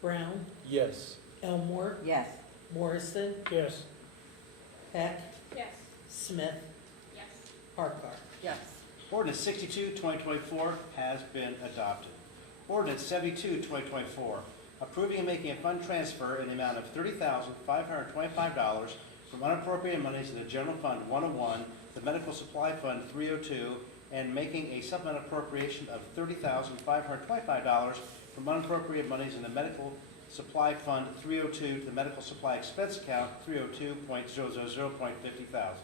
Brown, Yes. Elmore, Yes. Morrison, yes. Heck, Yes. Smith, Yes. Farquhar. Yes. Ordinance 62, 2024 has been adopted. Ordinance 72, 2024, approving and making a fund transfer in the amount of $30,525 from unappropriated monies in the General Fund 101, the Medical Supply Fund 302, and making a supplemental appropriation of $30,525 from unappropriated monies in the Medical Supply Fund 302 to the Medical Supply Expense Account 302.000.50,000.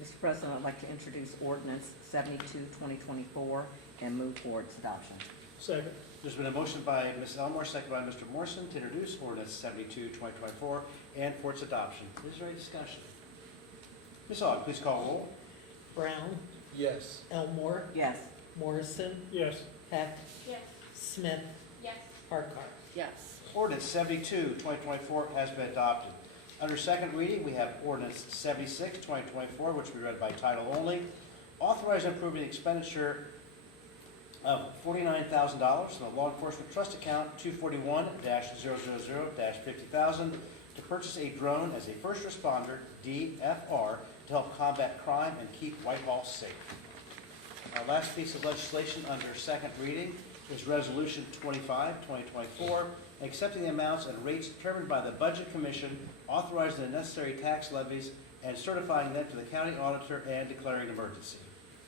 Mr. President, I'd like to introduce ordinance 72, 2024, and move for its adoption. Second, There's been a motion by Ms. Elmore, seconded by Mr. Morrison, to introduce ordinance 72, 2024, and for its adoption. Is there any discussion? Ms. Aug, please call roll. Brown, Yes. Elmore, Yes. Morrison, yes. Heck, Yes. Smith, Yes. Farquhar. Yes. Ordinance 72, 2024 has been adopted. Under second reading, we have ordinance 76, 2024, which we read by title only, authorizing and approving the expenditure of $49,000 from the Law Enforcement Trust Account 241-000-50,000 to purchase a drone as a first responder, DFR, to help combat crime and keep Whitehall safe. Our last piece of legislation under second reading is Resolution 25, 2024, accepting the amounts and rates determined by the Budget Commission, authorizing the necessary tax levies, and certifying them to the county auditor and declaring an emergency.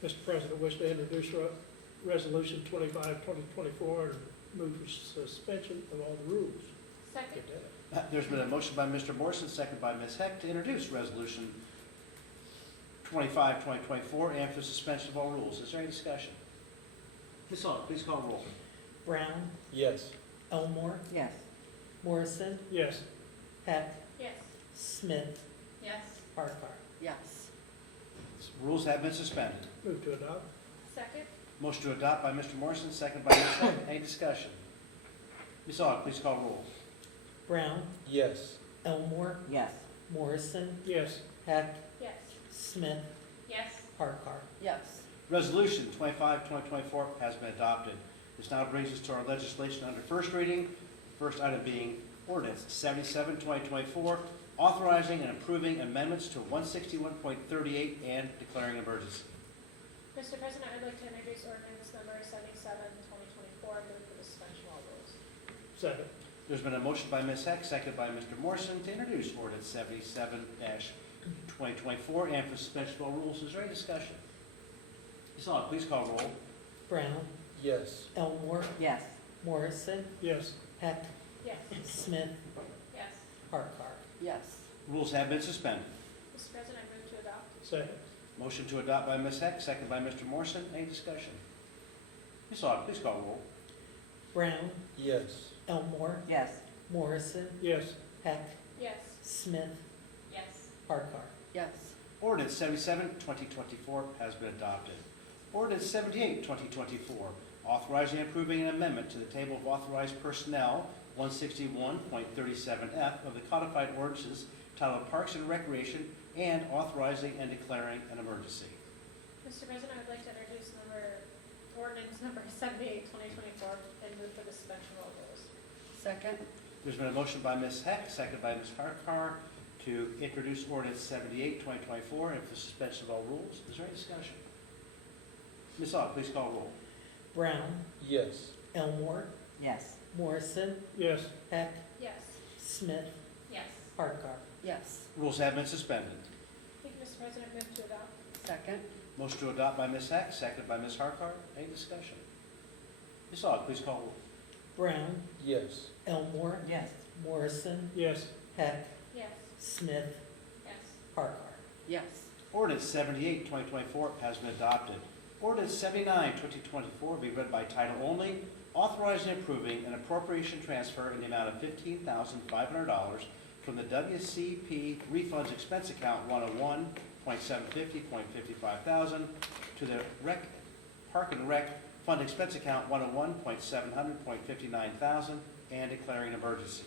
Mr. President, wish to introduce Resolution 25, 2024, and move for suspension of all the rules. Second? Get that. There's been a motion by Mr. Morrison, seconded by Ms. Heck, to introduce Resolution 25, 2024, and for suspension of all rules. Is there any discussion? Ms. Aug, please call roll. Brown, Yes. Elmore, Yes. Morrison, Yes. Heck, Yes. Smith, Yes. Farquhar. Yes. Rules have been suspended. Move to adopt. Second? Motion to adopt by Mr. Morrison, seconded by Ms. Heck. Any discussion? Ms. Aug, please call roll. Brown, Yes. Elmore, Yes. Morrison, Yes. Heck, Smith, Yes. Harkar. Yes. Resolution 25-2024 has been adopted. This now brings us to our legislation under first reading. First item being ordinance 77-2024, authorizing and approving amendments to 161.38 and declaring an emergency. Mr. President, I'd like to introduce ordinance number 77-2024, move for the suspension of all rules. Second. There's been a motion by Ms. Heck, seconded by Mr. Morrison, to introduce ordinance 77-2024 and for suspension of all rules. Is there any discussion? Ms. Aug, please call roll. Brown, Yes. Elmore, Yes. Morrison, Yes. Heck, Yes. Smith, Yes. Harkar. Yes. Rules have been suspended. Mr. President, I move to adopt. Second. Motion to adopt by Ms. Heck, seconded by Mr. Morrison. Any discussion? Ms. Aug, please call roll. Brown, Yes. Elmore, Yes. Morrison, Yes. Yes. Heck, Smith, Yes. Harkar. Yes. Ordinance 77-2024 has been adopted. Ordinance 78-2024, authorizing and approving an amendment to the table of authorized personnel, 161.37F of the codified ordinances titled Parks and Recreation, and authorizing and declaring an emergency. Mr. President, I'd like to introduce ordinance number 78-2024, and move for the suspension of all rules. Second. There's been a motion by Ms. Heck, seconded by Ms. Harkar, to introduce ordinance 78-2024 and for suspension of all rules. Is there any discussion? Ms. Aug, please call roll. Brown, Yes. Elmore, Yes. Morrison, Yes. Heck, Yes. Smith, Yes. Harkar. Yes. Rules have been suspended. Thank you, Mr. President, move to adopt. Second. Motion to adopt by Ms. Heck, seconded by Ms. Harkar. Any discussion? Ms. Aug, please call roll. Brown, Yes. Elmore, Yes. Morrison, Yes. Heck, Yes. Smith, Yes. Harkar. Yes. Ordinance 78-2024 has been adopted. Ordinance 79-2024 be read by title only, authorizing and approving an appropriation transfer in the amount of $15,500 from the WCP Refunds Expense Account 101.750.55,000 to the Park and Rec Fund Expense Account 101.700.59,000 and declaring an emergency.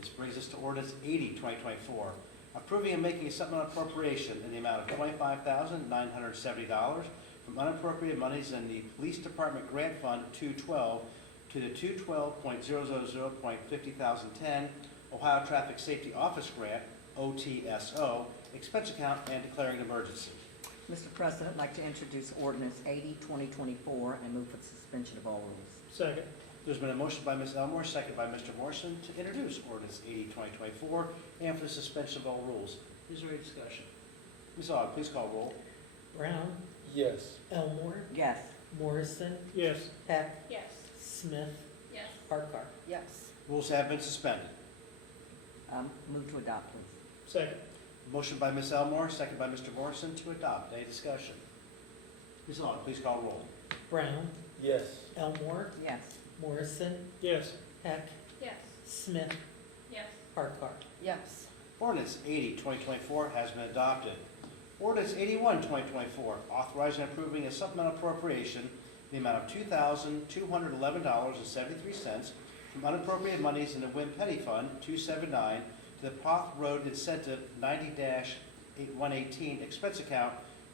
This brings us to ordinance 80-2024, approving and making a supplemental appropriation in the amount of $25,970 from unappropriated monies in the Police Department Grant Fund 212 to the 212.000.50,010 Ohio Traffic Safety Office Grant, OTSO, expense account and declaring an emergency. Mr. President, I'd like to introduce ordinance 80-2024 and move for the suspension of all rules. Second. There's been a motion by Ms. Elmore, seconded by Mr. Morrison, to introduce ordinance 80-2024 and for the suspension of all rules. Is there any discussion? Ms. Aug, please call roll. Brown, Yes. Elmore, Yes. Morrison, Yes. Heck, Yes. Smith, Yes. Harkar. Yes. Rules have been suspended. Move to adopt, please. Second. Motion by Ms. Elmore, seconded by Mr. Morrison to adopt. Any discussion? Ms. Aug, please call roll. Brown, Yes. Elmore, Yes. Morrison, Yes. Yes. Heck, Smith, Yes. Harkar. Yes. Ordinance 80-2024 has been adopted. Ordinance 81-2024, authorizing and approving a supplemental appropriation in the amount of $2,211.73 from unappropriated monies in the Wim Petty Fund 279 to the Poth Road Incentive 90-118 expense account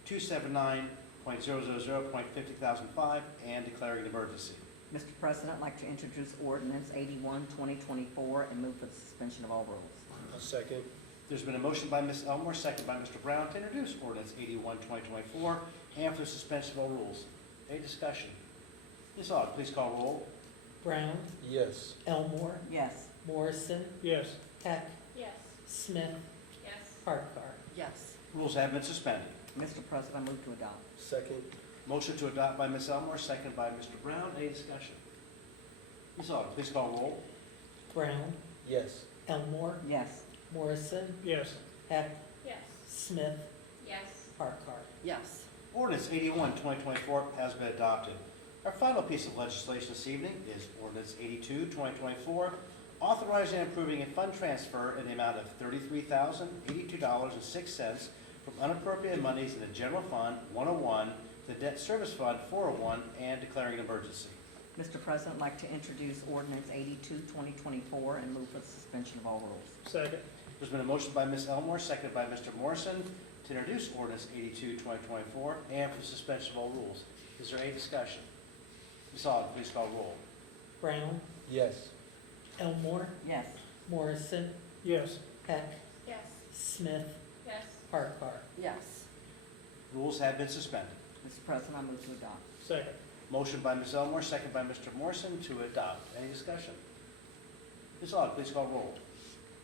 279.000.50,005 and declaring an emergency. Mr. President, I'd like to introduce ordinance 81-2024 and move for the suspension of all rules. Second. There's been a motion by Ms. Elmore, second by Mr. Brown, to introduce ordinance 81-2024 and for suspension of all rules. Any discussion? Ms. Aug, please call roll. Brown, Yes. Elmore, Yes. Morrison, Yes. Heck, Yes. Smith, Yes. Harkar. Yes. Rules have been suspended. Mr. President, I move to adopt. Second. Motion to adopt by Ms. Elmore, second by Mr. Brown. Any discussion? Ms. Aug, please call roll. Brown, Yes. Elmore, Yes. Morrison, Yes. Yes. Heck, Smith, Yes. Harkar. Yes. Ordinance 81-2024 has been adopted. Our final piece of legislation this evening is ordinance 82-2024, authorizing and approving a fund transfer in the amount of $33,082.06 from unappropriated monies in the General Fund 101 to the Debt Service Fund 401 and declaring an emergency. Mr. President, I'd like to introduce ordinance 82-2024 and move for the suspension of all rules. Second. There's been a motion by Ms. Elmore, seconded by Mr. Morrison, to introduce ordinance 82, 2024, and for suspension of all rules. Is there any discussion? Ms. Aug, please call roll. Brown, Yes. Elmore, Yes. Morrison, Yes. Peck, Yes. Smith, Yes. Farquhar. Yes. Rules have been suspended. Mr. President, I move to adopt. Second. Motion by Ms. Elmore, second by Mr. Morrison to adopt. Any discussion? Ms. Aug, please call roll.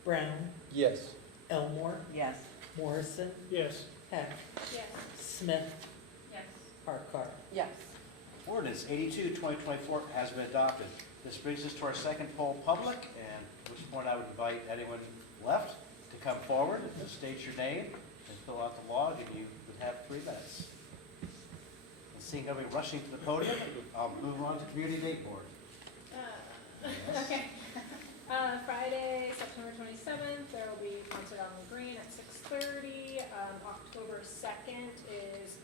Brown, Yes. Elmore, Yes. Morrison, Yes. Peck, Yes. Smith, Yes. Farquhar. Yes. Ordinance 82, 2024 has been adopted. This brings us to our second poll public, and at which point I would invite anyone left to come forward and state your name and fill out the log, and you would have 3 minutes. And seeing nobody rushing to the podium, I'll move on to Community Date Board. Okay. Friday, September 27th, there will be concert on the Green at 6:30. October 2nd is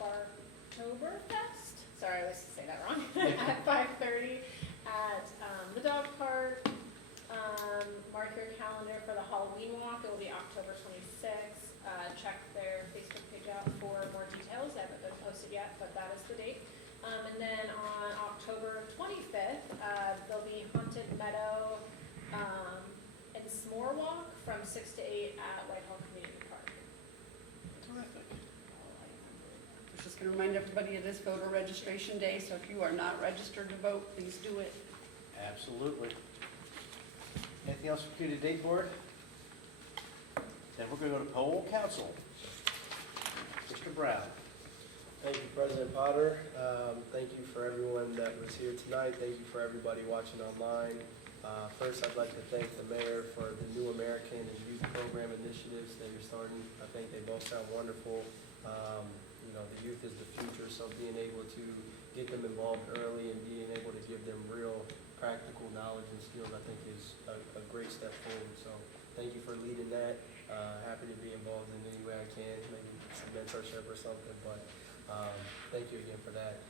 Barktoberfest. Sorry, I always say that wrong. At 5:30 at the dog park. Mark your calendar for the Halloween walk. It will be October 26th. Check their Facebook page out for more details. They haven't been posted yet, but that is the date. And then on October 25th, there'll be Haunted Meadow and S'more Walk from 6 to 8 at Whitehall Community Park. Terrific. I was just going to remind everybody it is voter registration day, so if you are not registered to vote, please do it. Absolutely. Anything else for Community Date Board? Then we're going to go to poll council. Mr. Brown. Thank you, President Potter. Thank you for everyone that was here tonight. Thank you for everybody watching online. First, I'd like to thank the mayor for the New American and youth program initiatives that you're starting. I think they both sound wonderful. You know, the youth is the future, so being able to get them involved early and being able to give them real practical knowledge and skills, I think is a great step forward. So thank you for leading that. Happy to be involved in any way I can, maybe some mentorship or something, but thank you again for that.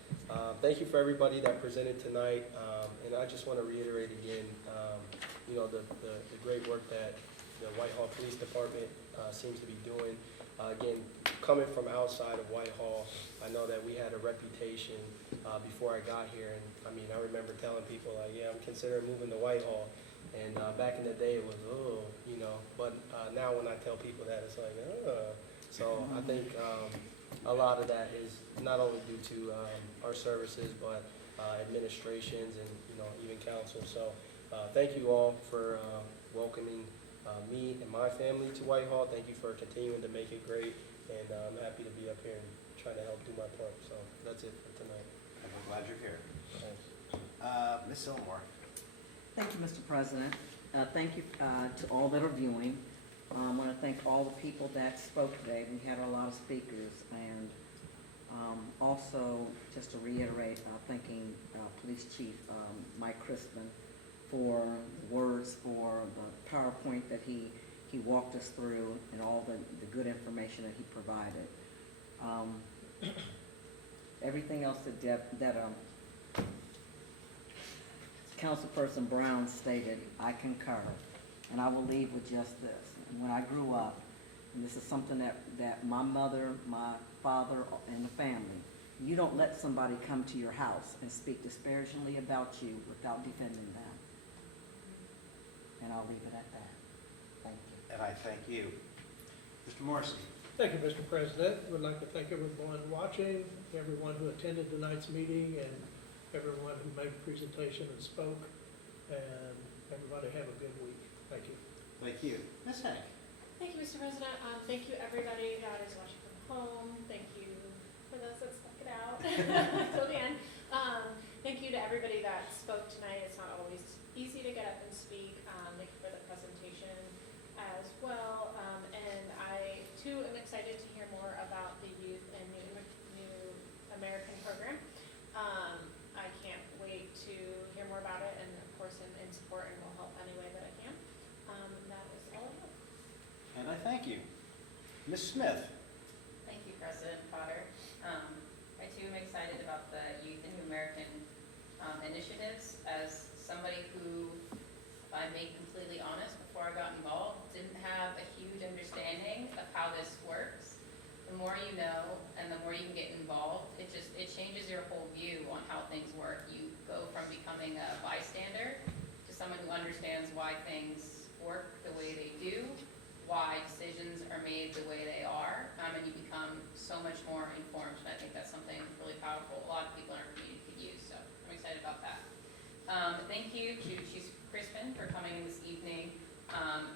Thank you for everybody that presented tonight, and I just want to reiterate again, you know, the great work that the Whitehall Police Department seems to be doing. Again, coming from outside of Whitehall, I know that we had a reputation before I got here, and I mean, I remember telling people like, yeah, I'm considering moving to Whitehall, and back in the day it was, oh, you know, but now when I tell people that, it's like, oh. So I think a lot of that is not only due to our services, but administrations and, you know, even council. So thank you all for welcoming me and my family to Whitehall. Thank you for continuing to make it great, and I'm happy to be up here and trying to help do my part. So that's it for tonight. And we're glad you're here. Thanks. Ms. Elmore. Thank you, Mr. President. Thank you to all that are viewing. I want to thank all the people that spoke today. We had a lot of speakers, and also just to reiterate, thanking Police Chief Mike Crispin for words, for the PowerPoint that he walked us through, and all the good information that he provided. Everything else that Councilperson Brown stated, I concur, and I will leave with just this. When I grew up, and this is something that my mother, my father, and the family, you don't let somebody come to your house and speak disparagingly about you without defending them. And I'll leave it at that. Thank you. And I thank you. Mr. Morrison. Thank you, Mr. President. Would like to thank everyone watching, everyone who attended tonight's meeting, and everyone who made a presentation and spoke. And everybody have a good week. Thank you. Thank you. Ms. Hank. Thank you, Mr. President. Thank you, everybody that is watching from home. Thank you for those that stuck it out till the end. Thank you to everybody that spoke tonight. It's not always easy to get up and speak. Thank you for the presentation as well. And I, too, am excited to hear more about the Youth and New American program. I can't wait to hear more about it, and of course, I'm in support and will help any way that I can. That is all I have. And I thank you. Ms. Smith. Thank you, President Potter. I too am excited about the Youth and New American initiatives. As somebody who, if I'm being completely honest, before I got involved, didn't have a huge understanding of how this works. more you know and the more you can get involved, it changes your whole view on how things work. You go from becoming a bystander to someone who understands why things work the way they do, why decisions are made the way they are, and you become so much more informed. And I think that's something really powerful a lot of people in our community could use, so I'm excited about that. Thank you to Chief Crispin for coming in this evening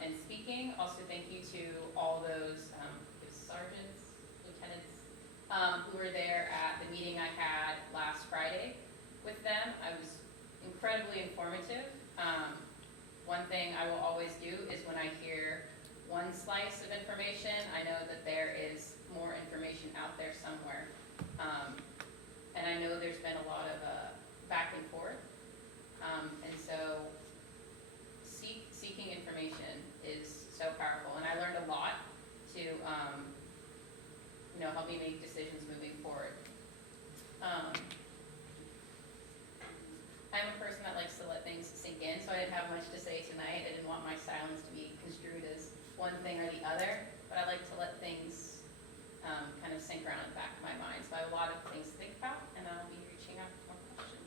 and speaking. Also, thank you to all those sergeants, lieutenants who were there at the meeting I had last Friday with them. I was incredibly informative. One thing I will always do is when I hear one slice of information, I know that there is more information out there somewhere. And I know there's been a lot of back and forth. And so seeking information is so powerful. And I learned a lot to help me make decisions moving forward. I'm a person that likes to let things sink in, so I didn't have much to say tonight. I didn't want my silence to be construed as one thing or the other, but I like to let things kind of sink around in the back of my mind. So I have a lot of things to think about, and I'll be reaching out for more questions.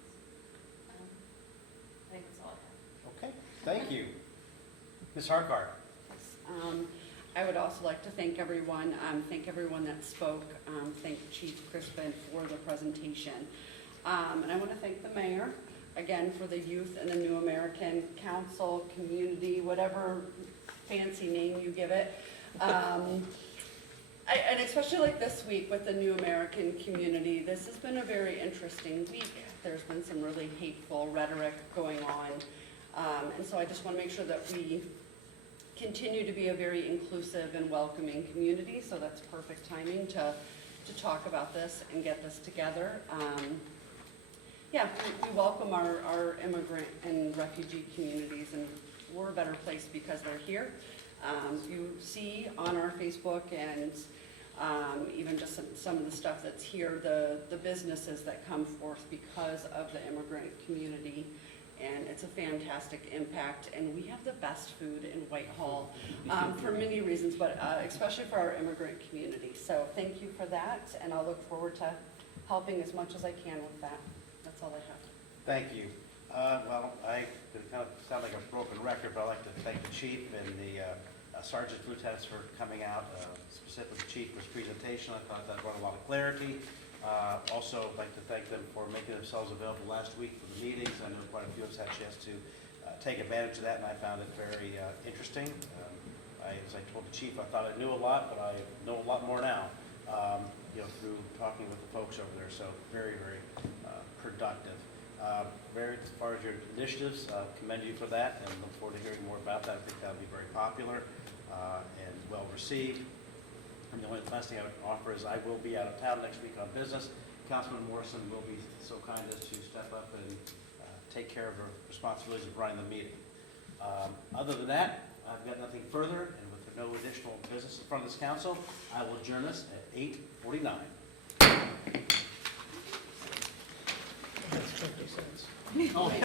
I think that's all I have. Okay, thank you. Ms. Harkar. I would also like to thank everyone that spoke, thank Chief Crispin for the presentation. And I want to thank the mayor, again, for the youth and the New American Council, community, whatever fancy name you give it. And especially like this week with the New American community, this has been a very interesting week. There's been some really hateful rhetoric going on. And so I just want to make sure that we continue to be a very inclusive and welcoming community, so that's perfect timing to talk about this and get this together. We welcome our immigrant and refugee communities, and we're a better place because they're here. You see on our Facebook and even just some of the stuff that's here, the businesses that come forth because of the immigrant community. And it's a fantastic impact, and we have the best food in Whitehall for many reasons, but especially for our immigrant community. So thank you for that, and I'll look forward to helping as much as I can with that. That's all I have. Thank you. Well, I kind of sound like a broken record, but I'd like to thank the chief and the sergeants, lieutenants for coming out, specifically the chief for his presentation. I thought that brought a lot of clarity. Also, I'd like to thank them for making themselves available last week for the meetings. I know quite a few of us had a chance to take advantage of that, and I found it very interesting. As I told the chief, I thought I knew a lot, but I know a lot more now, through talking with the folks over there. So very, very productive. As far as your initiatives, commend you for that, and look forward to hearing more about that. I think that'll be very popular and well received. And the only last thing I would offer is I will be out of town next week on business. Councilman Morrison will be so kind as to step up and take care of her responsibilities of running the meeting. Other than that, I've got nothing further, and with no additional business in front of this council, I will adjourn us at 8:49. That's 50 cents. Oh,